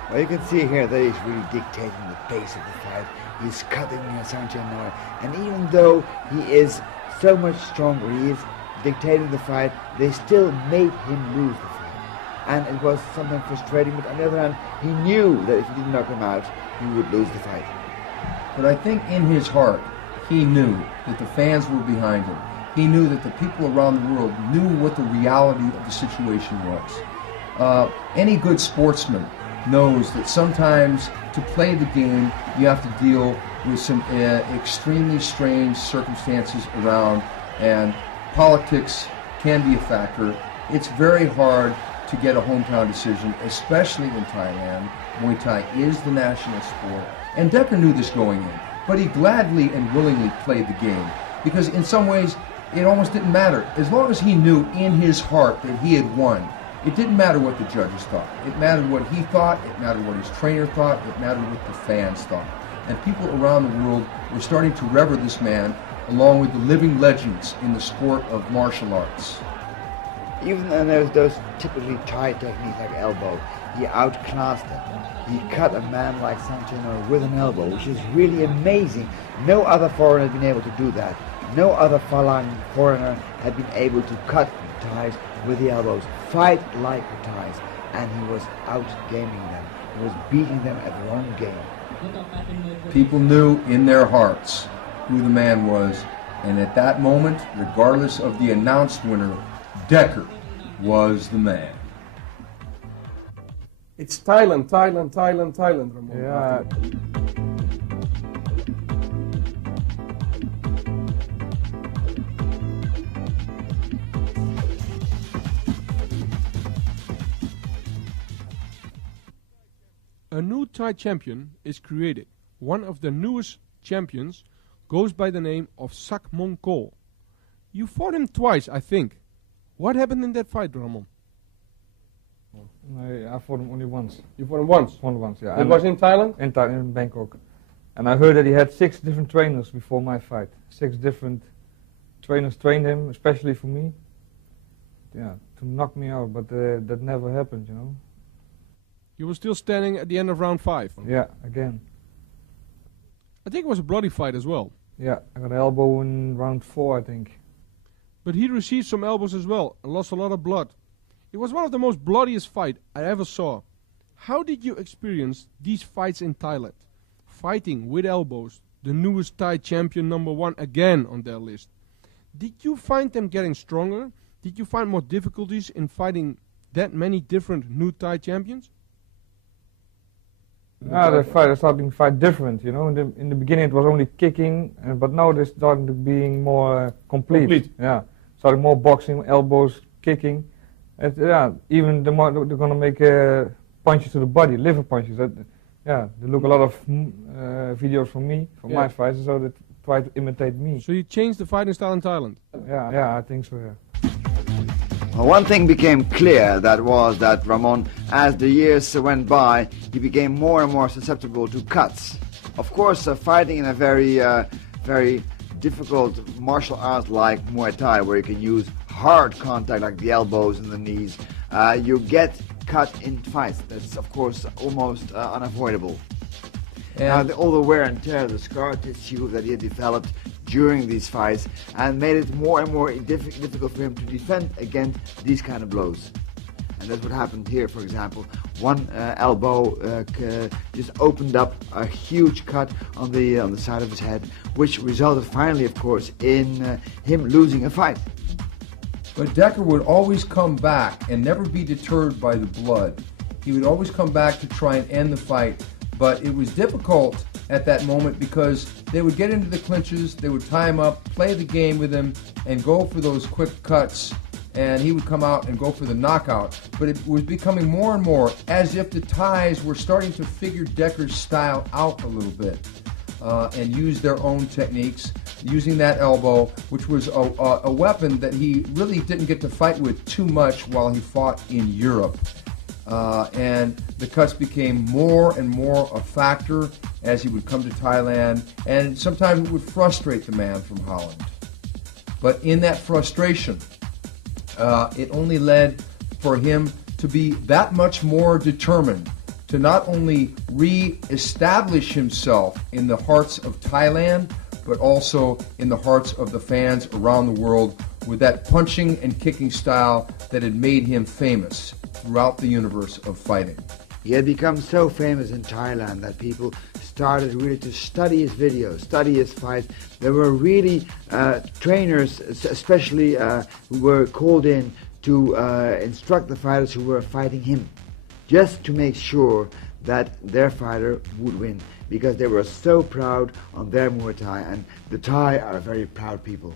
Well, you can see here that he's really dictating the pace of the fight. He's cutting Santanoi, and even though he is so much stronger, he is dictating the fight, they still made him lose the fight. And it was sometimes frustrating, but on the other hand, he knew that if he didn't knock him out, he would lose the fight. But I think in his heart, he knew that the fans were behind him. He knew that the people around the world knew what the reality of the situation was. Any good sportsman knows that sometimes to play the game, you have to deal with some extremely strange circumstances around, and politics can be a factor. It's very hard to get a hometown decision, especially in Thailand. Muay Thai is the national sport, and Dekkers knew this going in, but he gladly and willingly played the game, because in some ways it almost didn't matter. As long as he knew in his heart that he had won, it didn't matter what the judges thought. It mattered what he thought, it mattered what his trainer thought, it mattered what the fans thought. And people around the world were starting to revere this man along with the living legends in the sport of martial arts. Even though there's those typically Thai techniques like elbow, he outclassed them. He cut a man like Santino with an elbow, which is really amazing. No other foreigner had been able to do that. No other foreigner had been able to cut Thais with the elbows, fight like the Thais, and he was outgaming them. He was beating them at their own game. People knew in their hearts who the man was, and at that moment, regardless of the announced winner, Dekker was the man. It's Thailand, Thailand, Thailand, Thailand, Ramon. Yeah. A new Thai champion is created. One of the newest champions goes by the name of Sak Mong Ko. You fought him twice, I think. What happened in that fight, Ramon? I fought him only once. You fought him once? Once, yeah. It was in Thailand? In Bangkok. And I heard that he had 6 different trainers before my fight. 6 different trainers trained him, especially for me. Yeah, to knock me out, but that never happened, you know. You were still standing at the end of round 5. Yeah, again. I think it was a bloody fight as well. Yeah, I got an elbow in round 4, I think. But he received some elbows as well and lost a lot of blood. It was one of the most bloodiest fights I ever saw. How did you experience these fights in Thailand? Fighting with elbows, the newest Thai champion #1 again on their list. Did you find them getting stronger? Did you find more difficulties in fighting that many different new Thai champions? Yeah, they starting to fight different, you know. In the beginning it was only kicking, but now they're starting to being more complete. Yeah, starting more boxing, elbows, kicking. And, yeah, even they're gonna make punches to the body, liver punches. Yeah, they look a lot of videos from me, from my fights, so they try to imitate me. So you changed the fighting style in Thailand? Yeah, I think so, yeah. Well, one thing became clear, that was that Ramon, as the years went by, he became more and more susceptible to cuts. Of course, fighting in a very difficult martial art like Muay Thai, where you can use hard contact like the elbows and the knees, you get cut in fights. That's, of course, almost unavoidable. And all the wear and tear, the scar tissue that he had developed during these fights, and made it more and more difficult for him to defend against these kind of blows. And that's what happened here, for example. One elbow just opened up a huge cut on the side of his head, which resulted finally, of course, in him losing a fight. But Dekker would always come back and never be deterred by the blood. He would always come back to try and end the fight, but it was difficult at that moment because they would get into the clinches, they would tie him up, play the game with him, and go for those quick cuts, and he would come out and go for the knockout. But it was becoming more and more as if the Thais were starting to figure Dekker's style out a little bit and use their own techniques, using that elbow, which was a weapon that he really didn't get to fight with too much while he fought in Europe. And the cuts became more and more a factor as he would come to Thailand, and sometimes it would frustrate the man from Holland. But in that frustration, it only led for him to be that much more determined to not only re-establish himself in the hearts of Thailand, but also in the hearts of the fans around the world with that punching and kicking style that had made him famous throughout the universe of fighting. He had become so famous in Thailand that people started really to study his videos, study his fights. There were really trainers, especially who were called in to instruct the fighters who were fighting him, just to make sure that their fighter would win, because they were so proud on their Muay Thai, and the Thai are very proud people.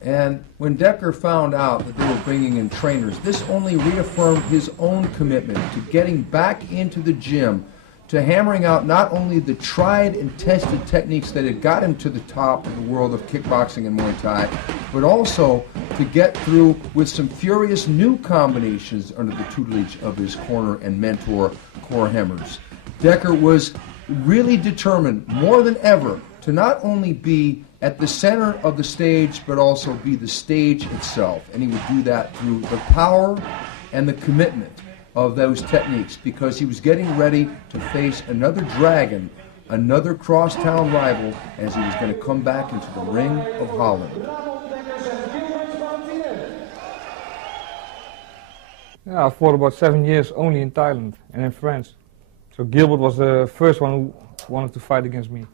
And when Dekker found out that they were bringing in trainers, this only reaffirmed his own commitment to getting back into the gym, to hammering out not only the tried and tested techniques that had got him to the top of the world of kickboxing and Muay Thai, but also to get through with some furious new combinations under the tutelage of his corner and mentor, Cor Hemmers. Dekker was really determined, more than ever, to not only be at the center of the stage, but also be the stage itself. And he would do that through the power and the commitment of those techniques, because he was getting ready to face another dragon, another crosstown rival, as he was going to come back into the ring of Holland. Yeah, I fought about 7 years only in Thailand and in France. So Gilbert was the first one who wanted to fight against me.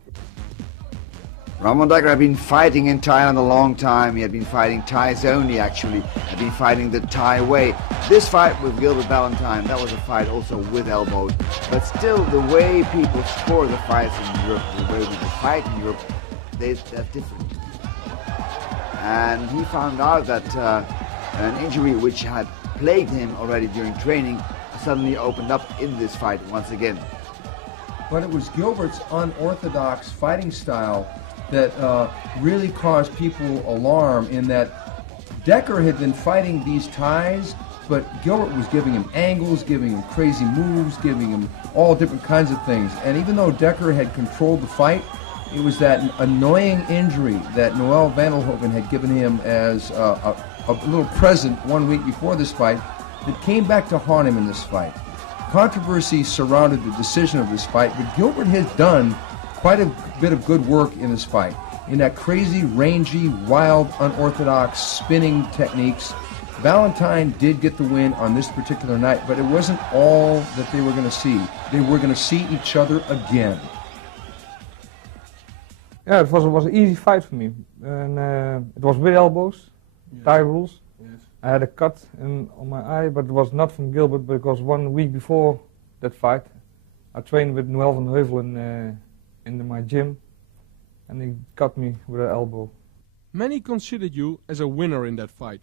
Ramon Dekkers had been fighting in Thailand a long time. He had been fighting Thais only, actually. Had been fighting the Thai way. This fight with Gilbert Valentine, that was a fight also with elbows. But still, the way people score the fights in Europe, the way we fight in Europe, that's different. And he found out that an injury which had plagued him already during training suddenly opened up in this fight once again. But it was Gilbert's unorthodox fighting style that really caused people alarm, in that Dekker had been fighting these Thais, but Gilbert was giving him angles, giving him crazy moves, giving him all different kinds of things. And even though Dekker had controlled the fight, it was that annoying injury that Noel Vandelhoven had given him as a little present 1 week before this fight that came back to haunt him in this fight. Controversy surrounded the decision of this fight, but Gilbert had done quite a bit of good work in this fight. In that crazy, rangy, wild, unorthodox spinning techniques, Valentine did get the win on this particular night, but it wasn't all that they were going to see. They were going to see each other again. Yeah, it was an easy fight for me. And it was with elbows, yes. Thai rules. Yes. I had a cut on my eye, but it was not from Gilbert, because 1 week before that fight, I trained with Noel van Heuvel in my gym, and he cut me with an elbow. Many considered you as a winner in that fight.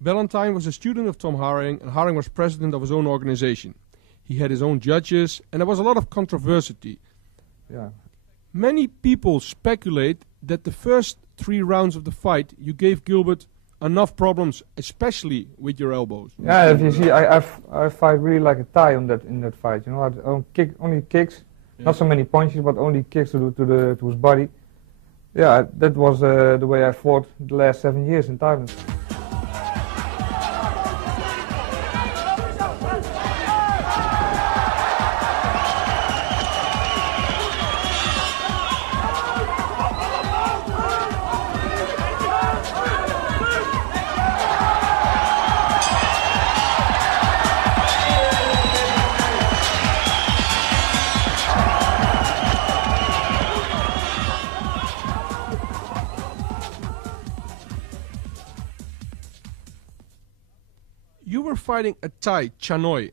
Valentine was a student of Tom Haring, and Haring was president of his own organization. He had his own judges, and there was a lot of controversy. Yeah. Many people speculate that the first 3 rounds of the fight you gave Gilbert enough problems, especially with your elbows. Yeah, if you see, I fight really like a Thai in that fight. You know, I only kicks. Yeah. Not so many punches, but only kicks to his body. Yeah, that was the way I fought the last 7 years in Thailand. You were fighting a Thai, Chanoi,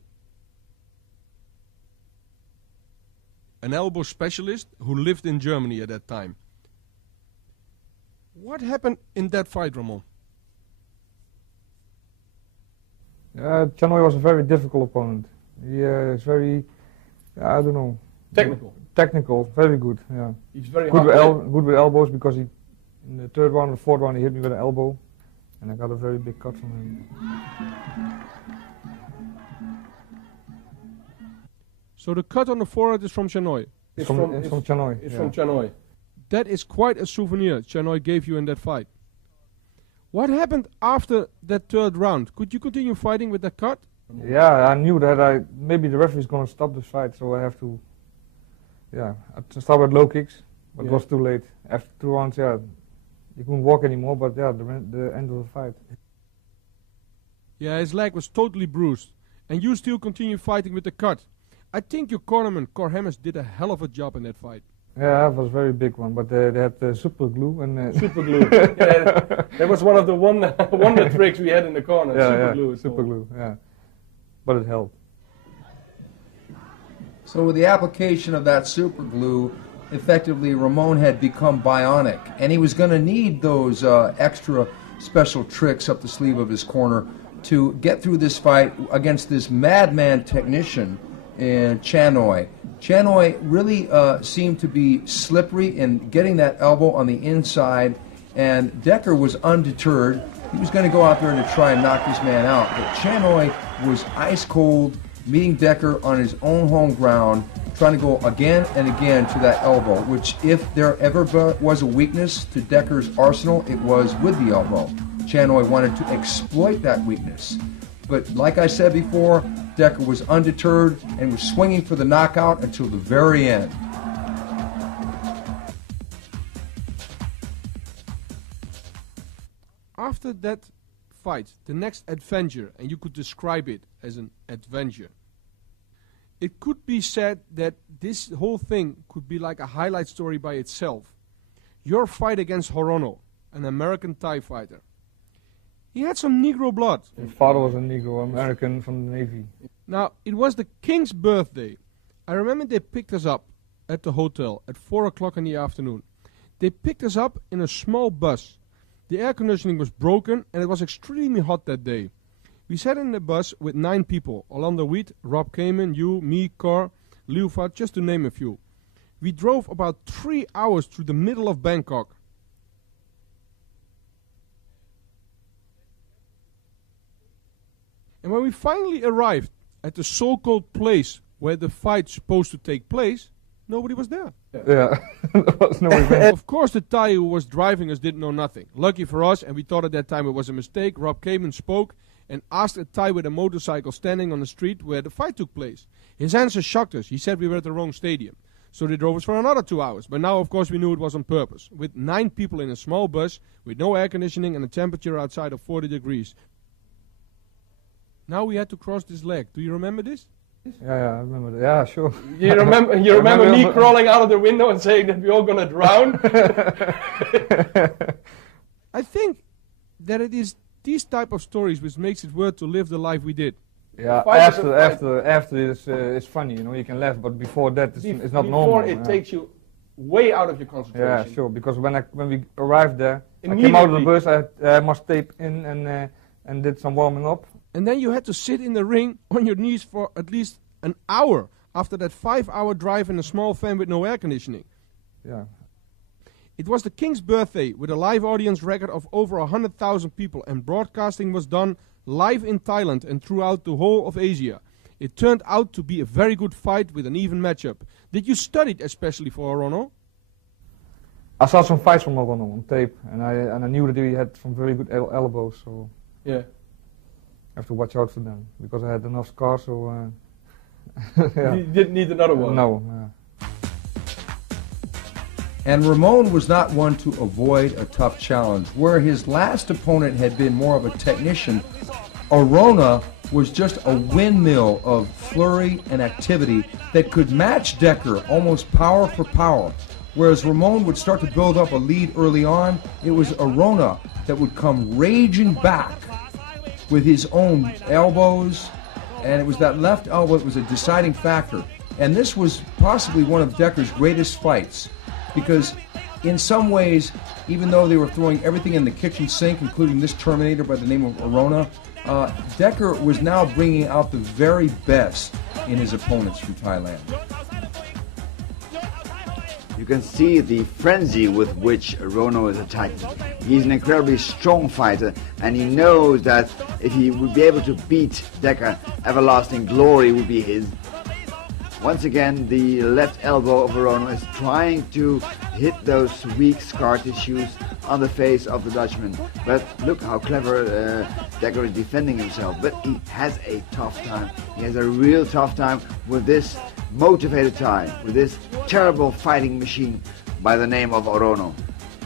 an elbow specialist who lived in Germany at that time. What happened in that fight, Ramon? Chanoi was a very difficult opponent. He is very, I don't know. Technical, very good. Yeah. He's very good with elbows, because in the 3rd round or 4th round he hit me with an elbow, and I got a very big cut from him. So the cut on the forehead is from Chanoi? It's from Chanoi. It's from Chanoi. That is quite a souvenir Chanoi gave you in that fight. What happened after that 3rd round? Could you continue fighting with that cut? Yeah, I knew that maybe the referee is going to stop this fight, so I have to. Yeah, I started with low kicks, but it was too late. After 2 rounds, yeah, you couldn't walk anymore. But yeah, the end of the fight. Yeah, his leg was totally bruised, and you still continue fighting with the cut. I think your cornerman, Cor Hemmers, did a hell of a job in that fight. Yeah, it was a very big one, but they had super glue and super glue. Yeah, that was one of the wonder tricks we had in the corner. Super glue. Yeah, but it helped. So with the application of that super glue, effectively Ramon had become bionic, and he was going to need those extra special tricks up the sleeve of his corner to get through this fight against this madman technician and Chanoy. Chanoy really seemed to be slippery in getting that elbow on the inside, and Dekker was undeterred. He was going to go out there and to try and knock this man out, but Chanoy was ice cold, meeting Dekker on his own home ground, trying to go again and again to that elbow, which if there ever was a weakness to Dekker's arsenal, it was with the elbow. Chanoy wanted to exploit that weakness. But like I said before, Dekker was undeterred and was swinging for the knockout until the very end. After that fight, the next adventure, and you could describe it as an adventure, it could be said that this whole thing could be like a highlight story by itself. Your fight against Horono, an American Thai fighter. He had some Negro blood. His father was a Negro, American from the Navy. Now, it was the king's birthday. I remember they picked us up at the hotel at 4 o'clock in the afternoon. They picked us up in a small bus. The air conditioning was broken and it was extremely hot that day. We sat in the bus with 9 people. Orlando Wheat, Rob Kamen, you, me, Cor, Liufat, just to name a few. We drove about 3 hours through the middle of Bangkok. And when we finally arrived at the so-called place where the fight's supposed to take place, nobody was there. Yeah, there was no event. Of course, the Thai who was driving us didn't know nothing. Lucky for us, and we thought at that time it was a mistake, Rob Kamen spoke and asked a Thai with a motorcycle standing on the street where the fight took place. His answer shocked us. He said we were at the wrong stadium. So they drove us for another 2 hours. But now, of course, we knew it was on purpose. With 9 people in a small bus, with no air conditioning and a temperature outside of 40 degrees. Now we had to cross this lake. Do you remember this? Yeah, I remember that. Yeah, sure. You remember me crawling out of the window and saying that we're all going to drown? I think that it is these type of stories which makes it worth to live the life we did. Yeah, after it's funny, you know, you can laugh, but before that it's not normal. Before it takes you way out of your concentration. Yeah, sure, because when we arrived there, I came out of the bus, I must tape in and did some warming up. And then you had to sit in the ring on your knees for at least an hour after that 5-hour drive in a small van with no air conditioning. Yeah. It was the king's birthday with a live audience record of over 100,000 people, and broadcasting was done live in Thailand and throughout the whole of Asia. It turned out to be a very good fight with an even matchup. Did you study it especially for Horono? I saw some fights from Horono on tape, and I knew that he had some very good elbows, so yeah. I have to watch out for them, because I had enough scars, so... yeah. You didn't need another one? No. And Ramon was not one to avoid a tough challenge. Where his last opponent had been more of a technician, Arona was just a windmill of flurry and activity that could match Dekker almost power for power. Whereas Ramon would start to build up a lead early on, it was Arona that would come raging back with his own elbows, and it was that left elbow that was a deciding factor. And this was possibly one of Dekker's greatest fights, because in some ways, even though they were throwing everything in the kitchen sink, including this Terminator by the name of Arona, Dekker was now bringing out the very best in his opponents from Thailand. You can see the frenzy with which Arona is attacking. He's an incredibly strong fighter, and he knows that if he would be able to beat Dekker, everlasting glory would be his. Once again, the left elbow of Arona is trying to hit those weak scar tissues on the face of the Dutchman. But look how clever Dekker is defending himself. But he has a tough time. He has a real tough time with this motivated Thai, with this terrible fighting machine by the name of Arona.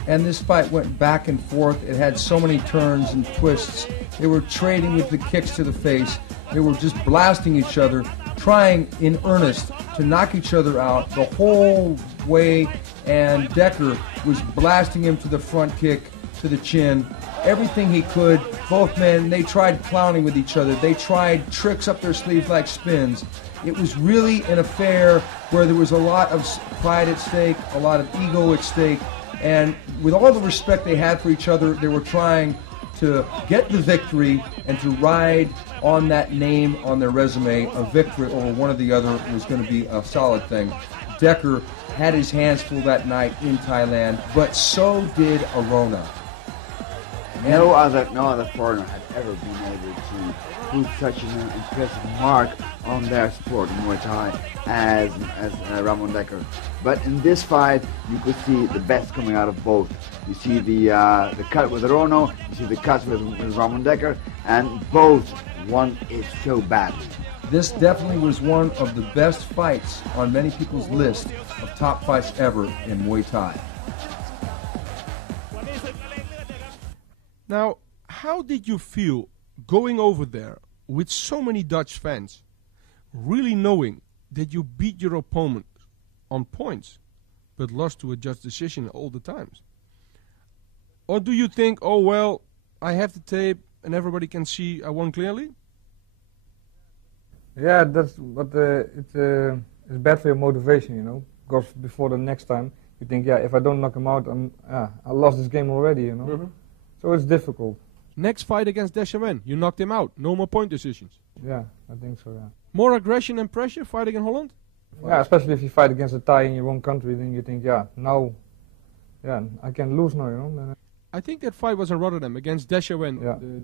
And this fight went back and forth. It had so many turns and twists. They were trading with the kicks to the face. They were just blasting each other, trying in earnest to knock each other out the whole way. And Dekker was blasting him to the front kick, to the chin, everything he could. Both men, they tried clowning with each other. They tried tricks up their sleeves like spins. It was really an affair where there was a lot of pride at stake, a lot of ego at stake, and with all the respect they had for each other, they were trying to get the victory and to ride on that name on their resume, a victory over one or the other was going to be a solid thing. Dekker had his hands full that night in Thailand, but so did Arona. No other foreigner had ever been able to put such an impressive mark on their sport, Muay Thai, as Ramon Dekkers. But in this fight, you could see the best coming out of both. You see the cut with Arona, you see the cuts with Ramon Dekkers, and both won it so badly. This definitely was one of the best fights on many people's list of top fights ever in Muay Thai. Now, how did you feel going over there with so many Dutch fans, really knowing that you beat your opponent on points, but lost to a judge decision all the times? Or do you think, oh well, I have the tape and everybody can see I won clearly? Yeah, but it's bad for your motivation, you know, because before the next time you think, yeah, if I don't knock him out, I lost this game already, you know. Mm-hmm. So it's difficult. Next fight against Dekker, you knocked him out. No more point decisions. Yeah, I think so, yeah. More aggression and pressure fighting in Holland? Yeah, especially if you fight against a Thai in your own country, then you think, yeah, I can lose now, you know. I think that fight was in Rotterdam against Dekker,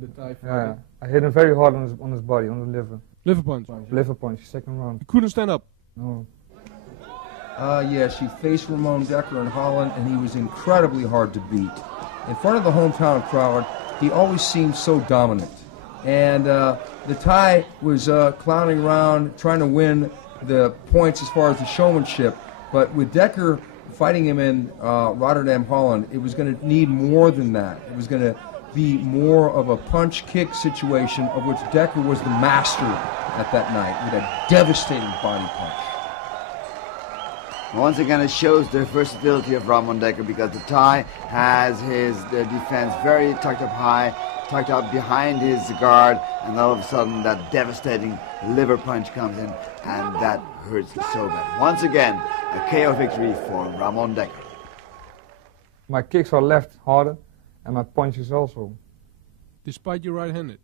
the Thai fight. Yeah, I hit him very hard on his body, on the liver. Liver punch? Liver punch, second round. He couldn't stand up? No. Yes, he faced Ramon Dekkers in Holland, and he was incredibly hard to beat. In front of the hometown crowd, he always seemed so dominant. And the Thai was clowning around, trying to win the points as far as the showmanship. But with Dekker fighting him in Rotterdam, Holland, it was going to need more than that. It was going to be more of a punch-kick situation, of which Dekker was the master at that night, with a devastating body punch. Once again, it shows the versatility of Ramon Dekkers, because the Thai has his defense very tucked up high, tucked up behind his guard, and all of a sudden that devastating liver punch comes in, and that hurts so bad. Once again, a KO victory for Ramon Dekkers. My kicks are left harder, and my punches also. Despite you're right-handed?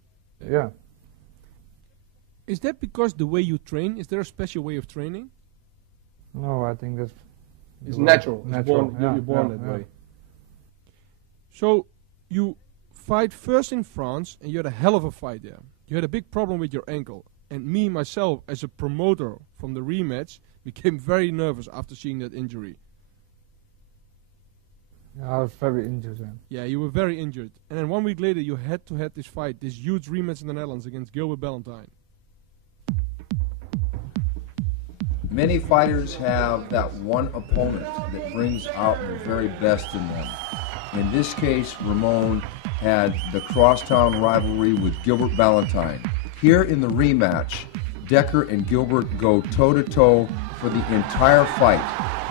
Yeah. Is that because the way you train? Is there a special way of training? No, I think that's... It's natural. Natural. You're born that way. So, you fight first in France, and you had a hell of a fight there. You had a big problem with your ankle. And me, myself, as a promoter from the rematch, became very nervous after seeing that injury. Yeah, I was very injured then. Yeah, you were very injured. And then 1 week later, you had to have this fight, this huge rematch in the Netherlands against Gilbert Ballantyne. Many fighters have that one opponent that brings out the very best in them. In this case, Ramon had the crosstown rivalry with Gilbert Ballantyne. Here in the rematch, Dekker and Gilbert go toe-to-toe for the entire fight.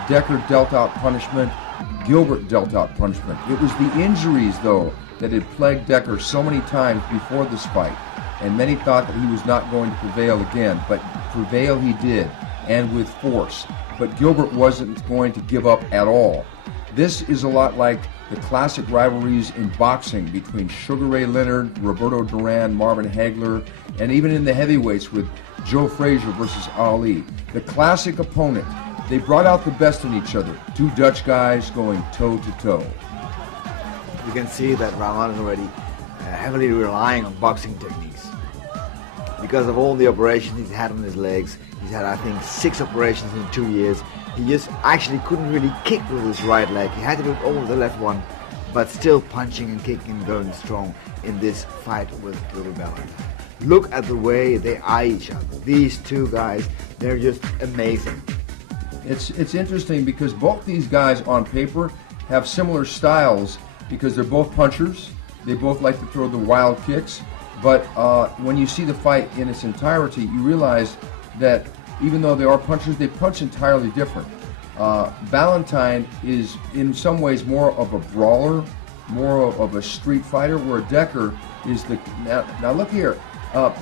Dekker dealt out punishment, Gilbert dealt out punishment. It was the injuries, though, that had plagued Dekker so many times before this fight, and many thought that he was not going to prevail again, but prevail he did, and with force. But Gilbert wasn't going to give up at all. This is a lot like the classic rivalries in boxing between Sugar Ray Leonard, Roberto Duran, Marvin Hagler, and even in the heavyweights with Joe Frazier versus Ali. The classic opponent. They brought out the best in each other. Two Dutch guys going toe-to-toe. You can see that Ramon is already heavily relying on boxing techniques. Because of all the operations he's had on his legs, he's had, I think, 6 operations in 2 years. He just actually couldn't really kick with his right leg. He had to do it all with the left one, but still punching and kicking and going strong in this fight with Gilbert Ballantyne. Look at the way they eye each other. These two guys, they're just amazing. It's interesting because both these guys on paper have similar styles because they're both punchers. They both like to throw the wild kicks. But when you see the fight in its entirety, you realize that even though they are punchers, they punch entirely different. Ballantyne is in some ways more of a brawler, more of a street fighter, where Dekker is the... Now look here.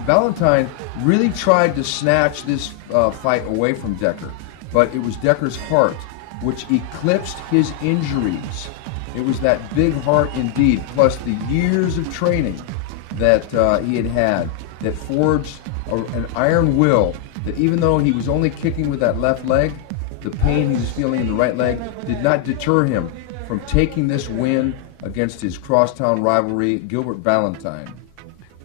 Ballantyne really tried to snatch this fight away from Dekker, but it was Dekker's heart which eclipsed his injuries. It was that big heart indeed, plus the years of training that he had that forged an iron will that even though he was only kicking with that left leg, the pain he was feeling in the right leg did not deter him from taking this win against his crosstown rivalry, Gilbert Ballantyne.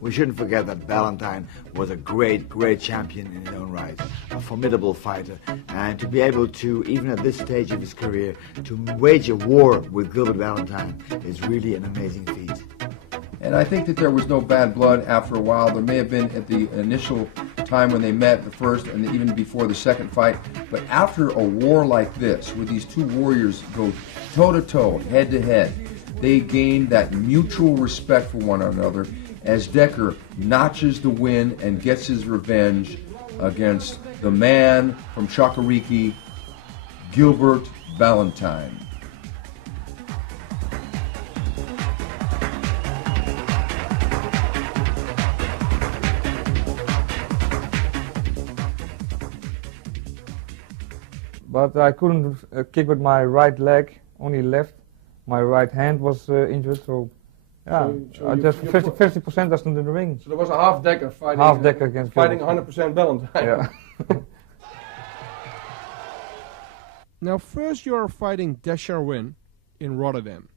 We shouldn't forget that Ballantyne was a great champion in his own right, a formidable fighter, and to be able to, even at this stage of his career, to wage a war with Gilbert Ballantyne is really an amazing feat. And I think that there was no bad blood after a while. There may have been at the initial time when they met, the first and even before the second fight, but after a war like this, where these two warriors go toe-to-toe, head-to-head, they gain that mutual respect for one another as Dekker notches the win and gets his revenge against the man from Chakariki, Gilbert Ballantyne. But I couldn't kick with my right leg, only left. My right hand was injured, so yeah, I just 50% just in the ring. So there was a half Dekker fighting. Half Dekker against fighting Gilbert. 100% Ballantyne. Yeah. Now first you are fighting Dekker in Rotterdam,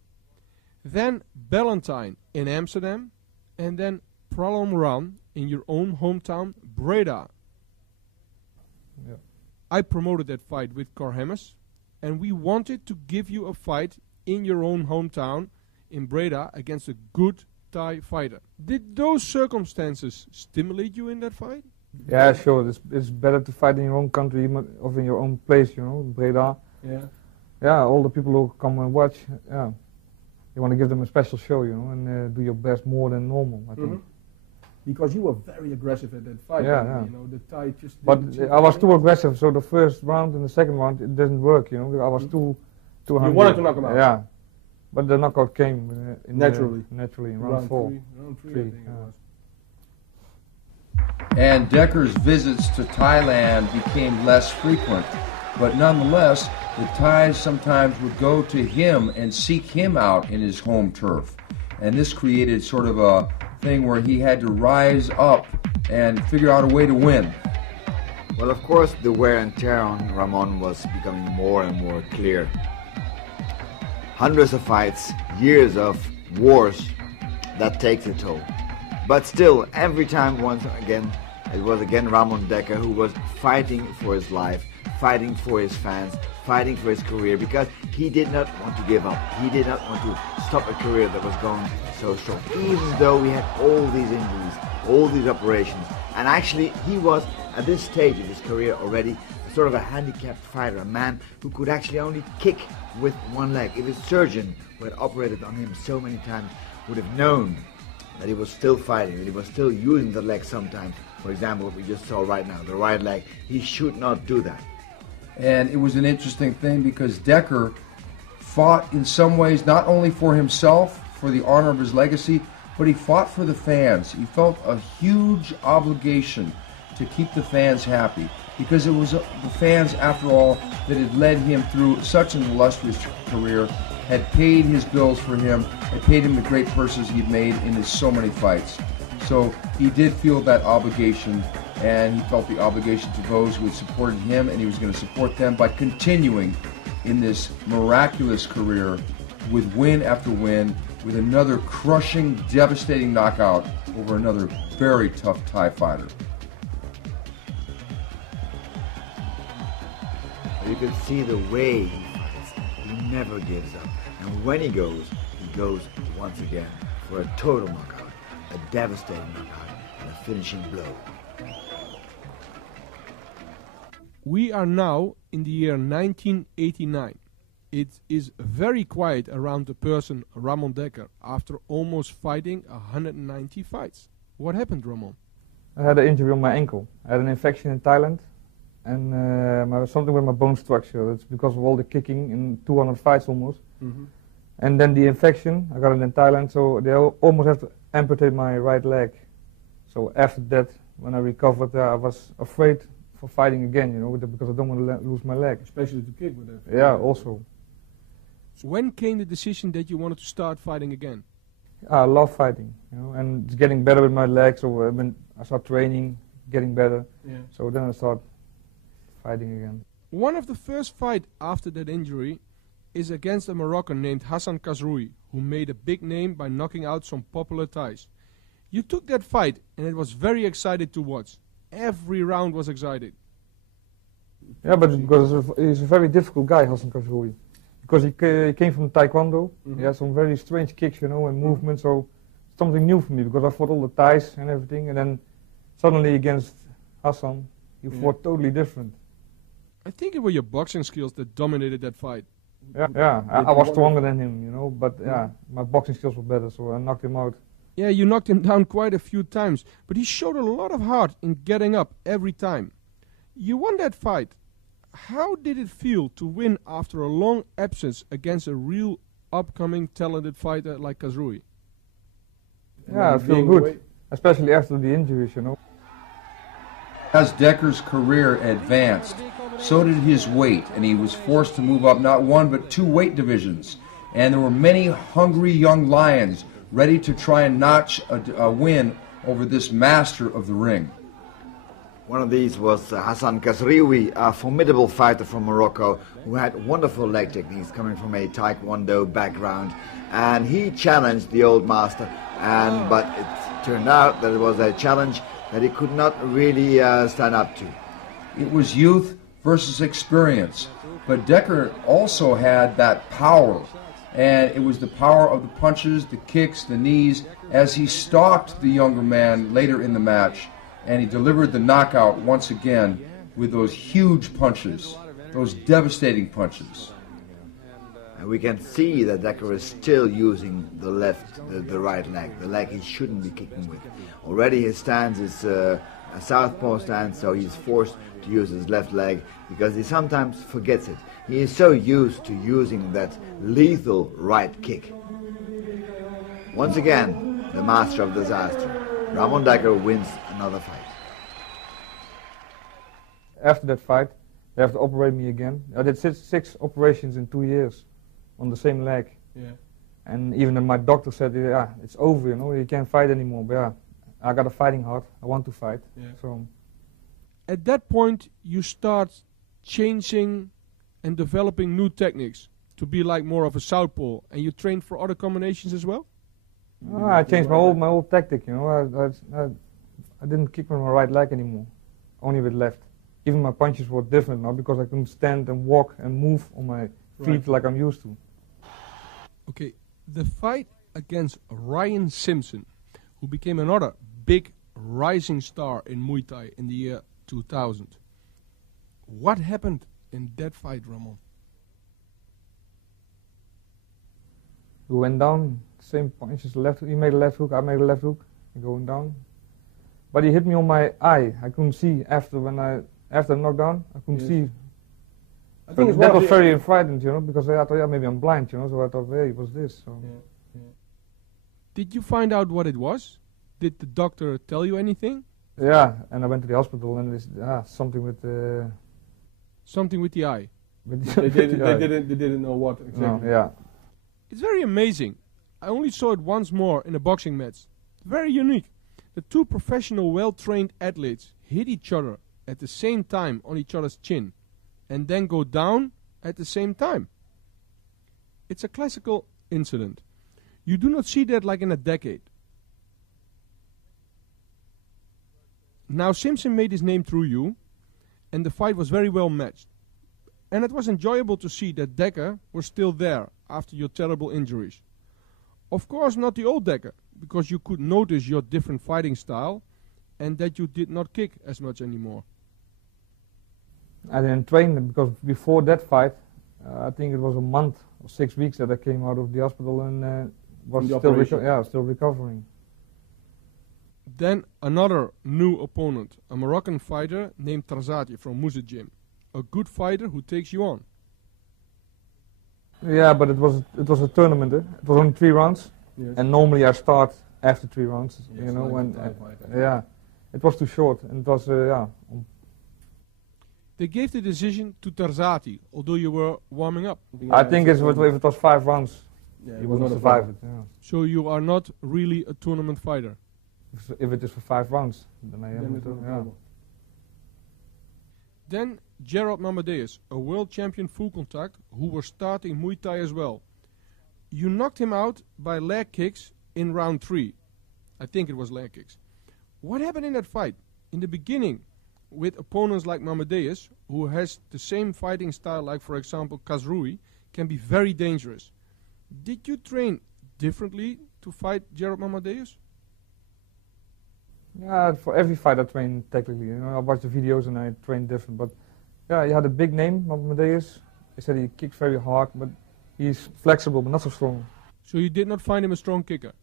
then Ballantyne in Amsterdam, and then Pralom Ran in your own hometown, Breda. Yeah. I promoted that fight with Carhammers, and we wanted to give you a fight in your own hometown in Breda against a good Thai fighter. Did those circumstances stimulate you in that fight? Yeah, sure. It's better to fight in your own country or in your own place, you know, Breda. Yeah. Yeah, all the people who come and watch, yeah. You want to give them a special show, you know, and do your best more than normal, I think. Because you were very aggressive at that fight. Yeah, You know, the Thai just. But I was too aggressive, so the first round and the second round it didn't work, you know. I was too hungry. You wanted to knock him out. Yeah, but the knockout came naturally in round 4. Round three, I think it was. And Dekker's visits to Thailand became less frequent, but nonetheless, the Thais sometimes would go to him and seek him out in his home turf. And this created sort of a thing where he had to rise up and figure out a way to win. Well, of course, the wear and tear on Ramon was becoming more and more clear. Hundreds of fights, years of wars, that takes a toll. But still, every time, once again, it was again Ramon Dekker who was fighting for his life, fighting for his fans, fighting for his career, because he did not want to give up. He did not want to stop a career that was going so strong, even though he had all these injuries, all these operations. And actually, he was, at this stage of his career already, sort of a handicapped fighter, a man who could actually only kick with one leg. If his surgeon, who had operated on him so many times, would have known that he was still fighting, that he was still using the leg sometimes, for example, what we just saw right now, the right leg, he should not do that. And it was an interesting thing because Dekker fought in some ways not only for himself, for the honor of his legacy, but he fought for the fans. He felt a huge obligation to keep the fans happy because it was the fans, after all, that had led him through such an illustrious career, had paid his bills for him, had paid him the great purses he'd made in his so many fights. So he did feel that obligation, and he felt the obligation to those who had supported him, and he was going to support them by continuing in this miraculous career with win after win, with another crushing, devastating knockout over another very tough Thai fighter. You can see the way he fights. He never gives up. And when he goes once again for a total knockout, a devastating knockout, and a finishing blow. We are now in the year 1989. It is very quiet around the person Ramon Dekker after almost fighting 190 fights. What happened, Ramon? I had an injury on my ankle. I had an infection in Thailand, and something with my bone structure. It's because of all the kicking in 200 fights almost. And then the infection, I got it in Thailand, so they almost have to amputate my right leg. So after that, when I recovered, I was afraid for fighting again, you know, because I don't want to lose my leg. Especially to kick with that. Yeah, also. So when came the decision that you wanted to start fighting again? I love fighting, you know, and it's getting better with my legs. So I start training, getting better. Yeah. So then I start fighting again. One of the first fights after that injury is against a Moroccan named Hassan Khazroui, who made a big name by knocking out some popular Thais. You took that fight and it was very exciting to watch. Every round was exciting. Yeah, but because he's a very difficult guy, Hassan Khazroui. Because he came from Taekwondo. Mm-hmm. He had some very strange kicks, you know, and movements. So something new for me because I fought all the Thais and everything. And then suddenly against Hassan, you fought totally different. I think it were your boxing skills that dominated that fight. Yeah, I was stronger than him, you know, but yeah, my boxing skills were better, so I knocked him out. Yeah, you knocked him down quite a few times, but he showed a lot of heart in getting up every time. You won that fight. How did it feel to win after a long absence against a real upcoming talented fighter like Khazroui? Yeah, I feel good, especially after the injuries, you know. As Dekkers' career advanced, so did his weight, and he was forced to move up not one but two weight divisions. And there were many hungry young lions ready to try and notch a win over this master of the ring. One of these was Hassan Khazroui, a formidable fighter from Morocco who had wonderful leg techniques coming from a Taekwondo background. And he challenged the old master, but it turned out that it was a challenge that he could not really stand up to. It was youth versus experience, but Dekkers also had that power, and it was the power of the punches, the kicks, the knees, as he stalked the younger man later in the match, and he delivered the knockout once again with those huge punches, those devastating punches. And we can see that Dekkers is still using the right leg, the leg he shouldn't be kicking with. Already his stance is a southpaw stance, so he's forced to use his left leg because he sometimes forgets it. He is so used to using that lethal right kick. Once again, the master of disaster, Ramon Dekkers, wins another fight. After that fight, they have to operate me again. I did six operations in 2 years on the same leg. Yeah. And even then my doctor said, yeah, it's over, you know, you can't fight anymore. But yeah, I got a fighting heart. I want to fight. Yeah. So At that point, you start changing and developing new techniques to be like more of a southpaw, and you train for other combinations as well? I changed my whole tactic, you know. I didn't kick with my right leg anymore, only with left. Even my punches were different now because I couldn't stand and walk and move on my feet like I'm used to. Okay, the fight against Ryan Simpson, who became another big rising star in Muay Thai in the year 2000. What happened in that fight, Ramon? We went down, same punches, left. He made a left hook, I made a left hook, going down. But he hit me on my eye. I couldn't see after the knockdown. I couldn't see. I think that was very frightened, you know, because I thought, yeah, maybe I'm blind, you know. So I thought, hey, what's this? So. Yeah. Did you find out what it was? Did the doctor tell you anything? Yeah, and I went to the hospital, and it's something with the. Something with the eye. They didn't know what exactly. No, yeah. It's very amazing. I only saw it once more in a boxing match. Very unique. The two professional, well-trained athletes hit each other at the same time on each other's chin, and then go down at the same time. It's a classical incident. You do not see that like in a decade. Now Simpson made his name through you, and the fight was very well matched. And it was enjoyable to see that Dekkers was still there after your terrible injuries. Of course not the old Dekkers, because you could notice your different fighting style and that you did not kick as much anymore. I didn't train them because before that fight, I think it was a month or 6 weeks that I came out of the hospital and was still recovering. Then another new opponent, a Moroccan fighter named Tarzati from Musa Gym, a good fighter who takes you on. Yeah, but it was a tournament. It was only 3 rounds, Yes. and normally I start after 3 rounds. Yes, you know, like when a Thai fighter. yeah, it was too short, and it was They gave the decision to Tarzati, although you were warming up. I think if it was 5 rounds, Yeah, he it was wouldn't not a survive problem. it. Yeah. So you are not really a tournament fighter. If it is for 5 rounds, then I am. Then Gerald Mamadeus, a world champion full contact, who was starting Muay Thai as well. You knocked him out by leg kicks in round 3. I think it was leg kicks. What happened in that fight? In the beginning, with opponents like Mamadeus, who has the same fighting style like, for example, Kazrui, can be very dangerous. Did you train differently to fight Gerald Mamadeus? Yeah, for every fight I train technically. You know, I watch the videos and I train different. But yeah, he had a big name, Mamadeus. He said he kicks very hard, but he's flexible, but not so strong. So you did not find him a strong kicker?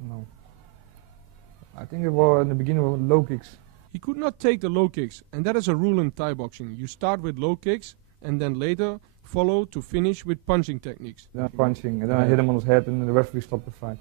No. I think it was in the beginning with low kicks. He could not take the low kicks, and that is a rule in Thai boxing. You start with low kicks, and then later follow to finish with punching techniques. Then punching, and then I hit him on his head, and the referee stopped the fight.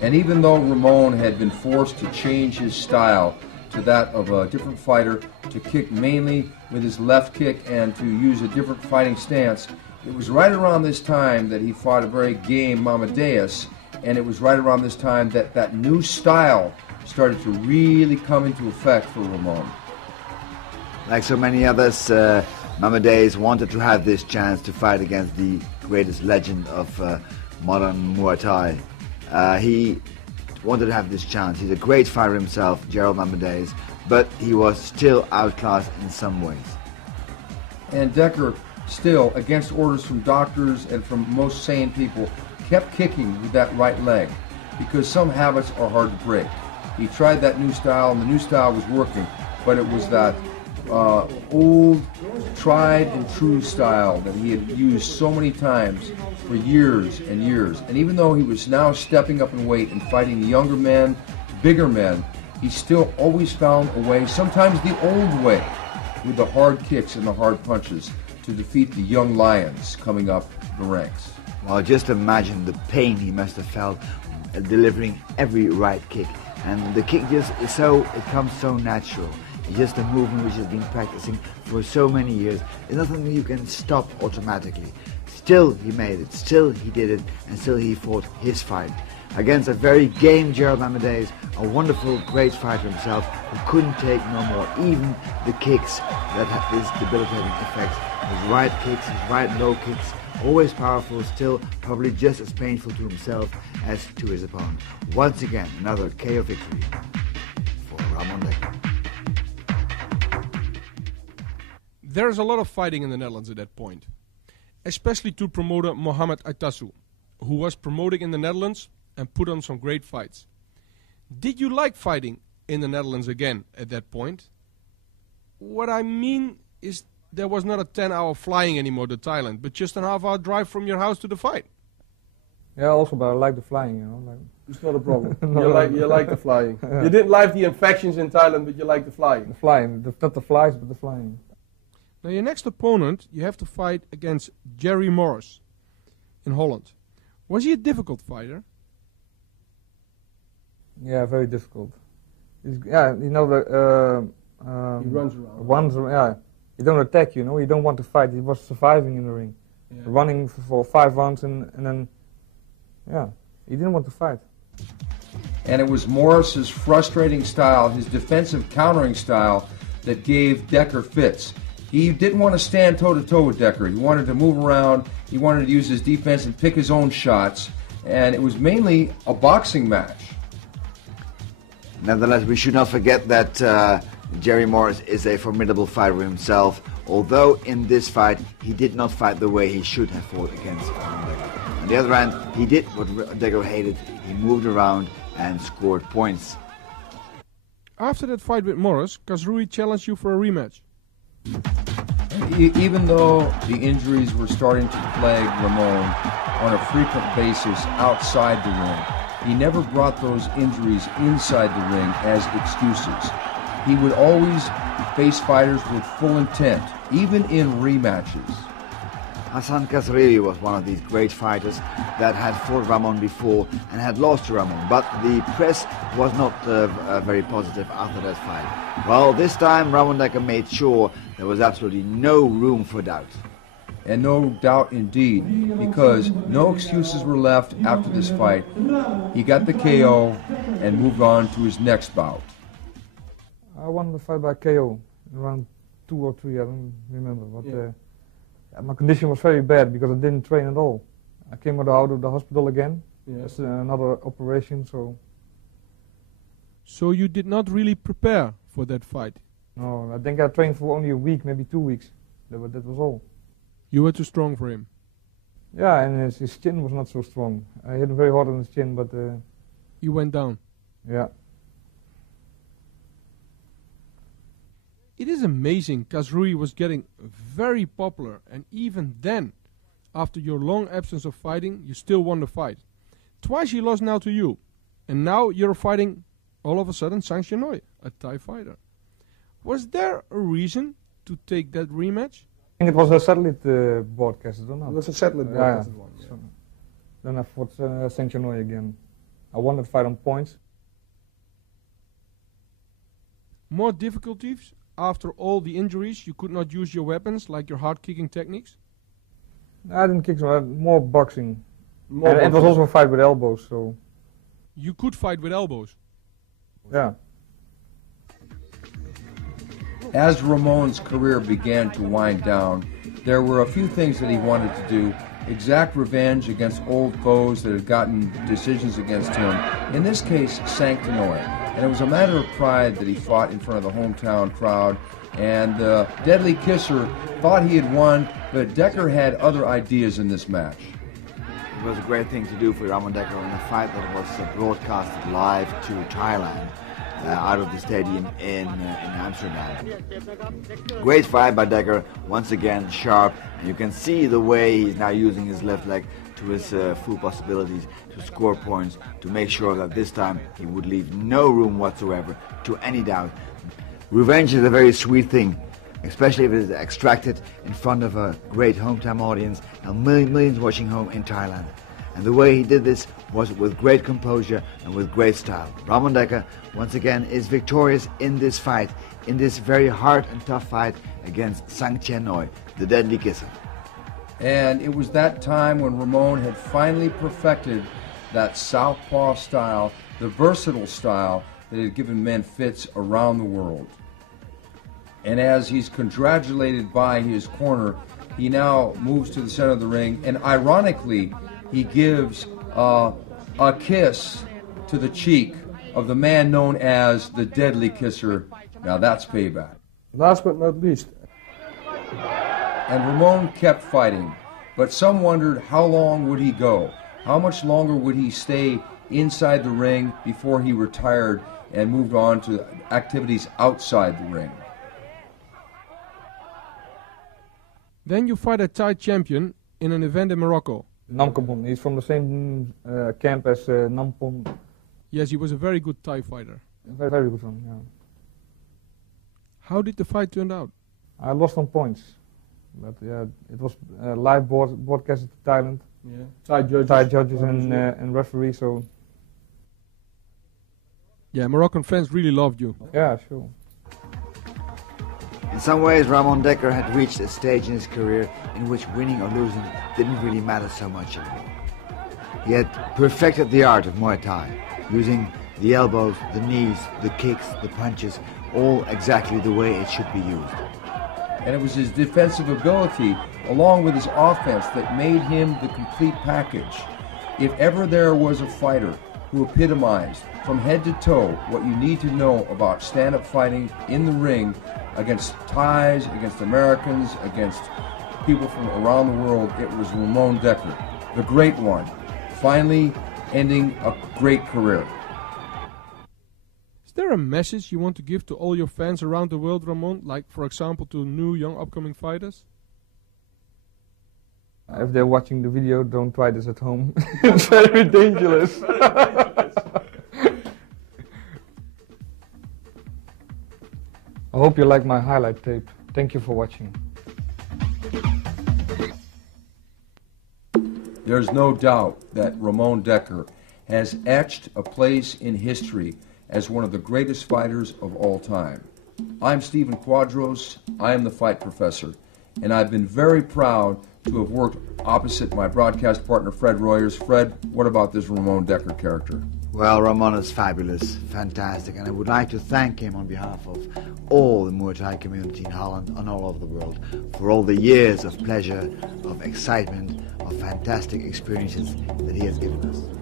And even though Ramon had been forced to change his style to that of a different fighter, to kick mainly with his left kick and to use a different fighting stance, it was right around this time that he fought a very game Mamadeus, and it was right around this time that that new style started to really come into effect for Ramon. Like so many others, Mamadeus wanted to have this chance to fight against the greatest legend of modern Muay Thai. He wanted to have this chance. He's a great fighter himself, Gerald Mamadeus, but he was still outclassed in some ways. And Dekker, still, against orders from doctors and from most sane people, kept kicking with that right leg because some habits are hard to break. He tried that new style, and the new style was working, but it was that old, tried and true style that he had used so many times for years and years. And even though he was now stepping up in weight and fighting younger men, bigger men, he still always found a way, sometimes the old way, with the hard kicks and the hard punches to defeat the young lions coming up the ranks. Well, just imagine the pain he must have felt delivering every right kick. And the kick just is it comes so natural. It's just a movement which has been practicing for so many years. It's nothing you can stop automatically. Still he made it, still he did it, and still he fought his fight. Against a very game Gerald Mamadeus, a wonderful, great fighter himself, who couldn't take no more, even the kicks that had this debilitating effect. His right kicks, his right low kicks, always powerful, still probably just as painful to himself as to his opponent. Once again, another KO victory for Ramon Dekkers. There's a lot of fighting in the Netherlands at that point, especially to promoter Mohamed Aitasu, who was promoting in the Netherlands and put on some great fights. Did you like fighting in the Netherlands again at that point? What I mean is there was not a 10-hour flying anymore to Thailand, but just a half-hour drive from your house to the fight. Yeah, also, but I like the flying, you know. It's not a problem. You like the flying. Yeah. You didn't like the infections in Thailand, but you like the flying. The flying, not the flies, but the flying. Now your next opponent, you have to fight against Jerry Morris in Holland. Was he a difficult fighter? Yeah, very difficult. Yeah, you know, he runs around. Yeah, he don't attack, you know. He don't want to fight. He was surviving in the ring, running for 5 rounds, and then, yeah, he didn't want to fight. And it was Morris's frustrating style, his defensive countering style, that gave Dekker fits. He didn't want to stand toe-to-toe with Dekker. He wanted to move around. He wanted to use his defense and pick his own shots. And it was mainly a boxing match. Nevertheless, we should not forget that Jerry Morris is a formidable fighter himself, although in this fight he did not fight the way he should have fought against Dekker. On the other hand, he did what Dekker hated. He moved around and scored points. After that fight with Morris, Kazrui challenged you for a rematch. Even though the injuries were starting to plague Ramon on a frequent basis outside the ring, he never brought those injuries inside the ring as excuses. He would always face fighters with full intent, even in rematches. Hassan Kazrui was one of these great fighters that had fought Ramon before and had lost to Ramon, but the press was not very positive after that fight. Well, this time Ramon Dekkers made sure there was absolutely no room for doubt. and no doubt indeed, because no excuses were left after this fight. He got the KO and moved on to his next bout. I won the fight by KO in round 2 or 3, I don't remember. But my condition was very bad because I didn't train at all. I came out of the hospital again. That's another operation, so... So you did not really prepare for that fight? No, I think I trained for only a week, maybe 2 weeks. That was all. You were too strong for him? Yeah, and his chin was not so strong. I hit him very hard on his chin, but... You went down? Yeah. It is amazing Kazrui was getting very popular, and even then, after your long absence of fighting, you still won the fight. Twice he lost now to you, and now you're fighting, all of a sudden, Sang Chenoy, a Thai fighter. Was there a reason to take that rematch? I think it was a satellite broadcast, or not? It was a satellite broadcast. Yeah. So then I fought Sang Chenoy again. I won that fight on points. More difficulties? After all the injuries, you could not use your weapons, like your hard-kicking techniques? I didn't kick, so more boxing. And it was also a fight with elbows, so... You could fight with elbows? Yeah. As Ramon's career began to wind down, there were a few things that he wanted to do. Exact revenge against old foes that had gotten decisions against him. In this case, Sang Chenoy. And it was a matter of pride that he fought in front of the hometown crowd. And the Deadly Kisser thought he had won, but Dekker had other ideas in this match. It was a great thing to do for Ramon Dekkers in a fight that was broadcasted live to Thailand out of the stadium in Amsterdam. Great fight by Dekker, once again sharp, and you can see the way he's now using his left leg to his full possibilities to score points, to make sure that this time he would leave no room whatsoever to any doubt. Revenge is a very sweet thing, especially if it is extracted in front of a great hometown audience and millions watching home in Thailand. And the way he did this was with great composure and with great style. Ramon Dekkers, once again, is victorious in this fight, in this very hard and tough fight against Sang Chenoy, the Deadly Kisser. And it was that time when Ramon had finally perfected that southpaw style, the versatile style that had given men fits around the world. And as he's congratulated by his corner, he now moves to the center of the ring, and ironically, he gives a kiss to the cheek of the man known as the Deadly Kisser. Now that's payback. Last but not least. And Ramon kept fighting, but some wondered how long would he go? How much longer would he stay inside the ring before he retired and moved on to activities outside the ring? Then you fight a Thai champion in an event in Morocco. Koban, he's from the same camp as Nampon. Yes, he was a very good Thai fighter. Very, very good one, yeah. How did the fight turn out? I lost on points, but yeah, it was live broadcasted to Thailand. Yeah, Thai judges and referees, so... Yeah, Moroccan fans really loved you. Yeah, sure. In some ways, Ramon Dekkers had reached a stage in his career in which winning or losing didn't really matter so much anymore. He had perfected the art of Muay Thai, using the elbows, the knees, the kicks, the punches, all exactly the way it should be used. And it was his defensive ability, along with his offense, that made him the complete package. If ever there was a fighter who epitomized from head to toe what you need to know about stand-up fighting in the ring against Thais, against Americans, against people from around the world, it was Ramon Dekkers, the great one, finally ending a great career. Is there a message you want to give to all your fans around the world, Ramon? Like, for example, to new, young, upcoming fighters? If they're watching the video, don't try this at home. It's very dangerous. I hope you like my highlight tape. Thank you for watching. There's no doubt that Ramon Dekkers has etched a place in history as one of the greatest fighters of all time. I'm Stephen Quadros, I am the Fight Professor, and I've been very proud to have worked opposite my broadcast partner, Fred Royers. Fred, what about this Ramon Dekkers character? Well, Ramon is fabulous, fantastic, and I would like to thank him on behalf of all the Muay Thai community in Holland and all over the world for all the years of pleasure, of excitement, of fantastic experiences that he has given us.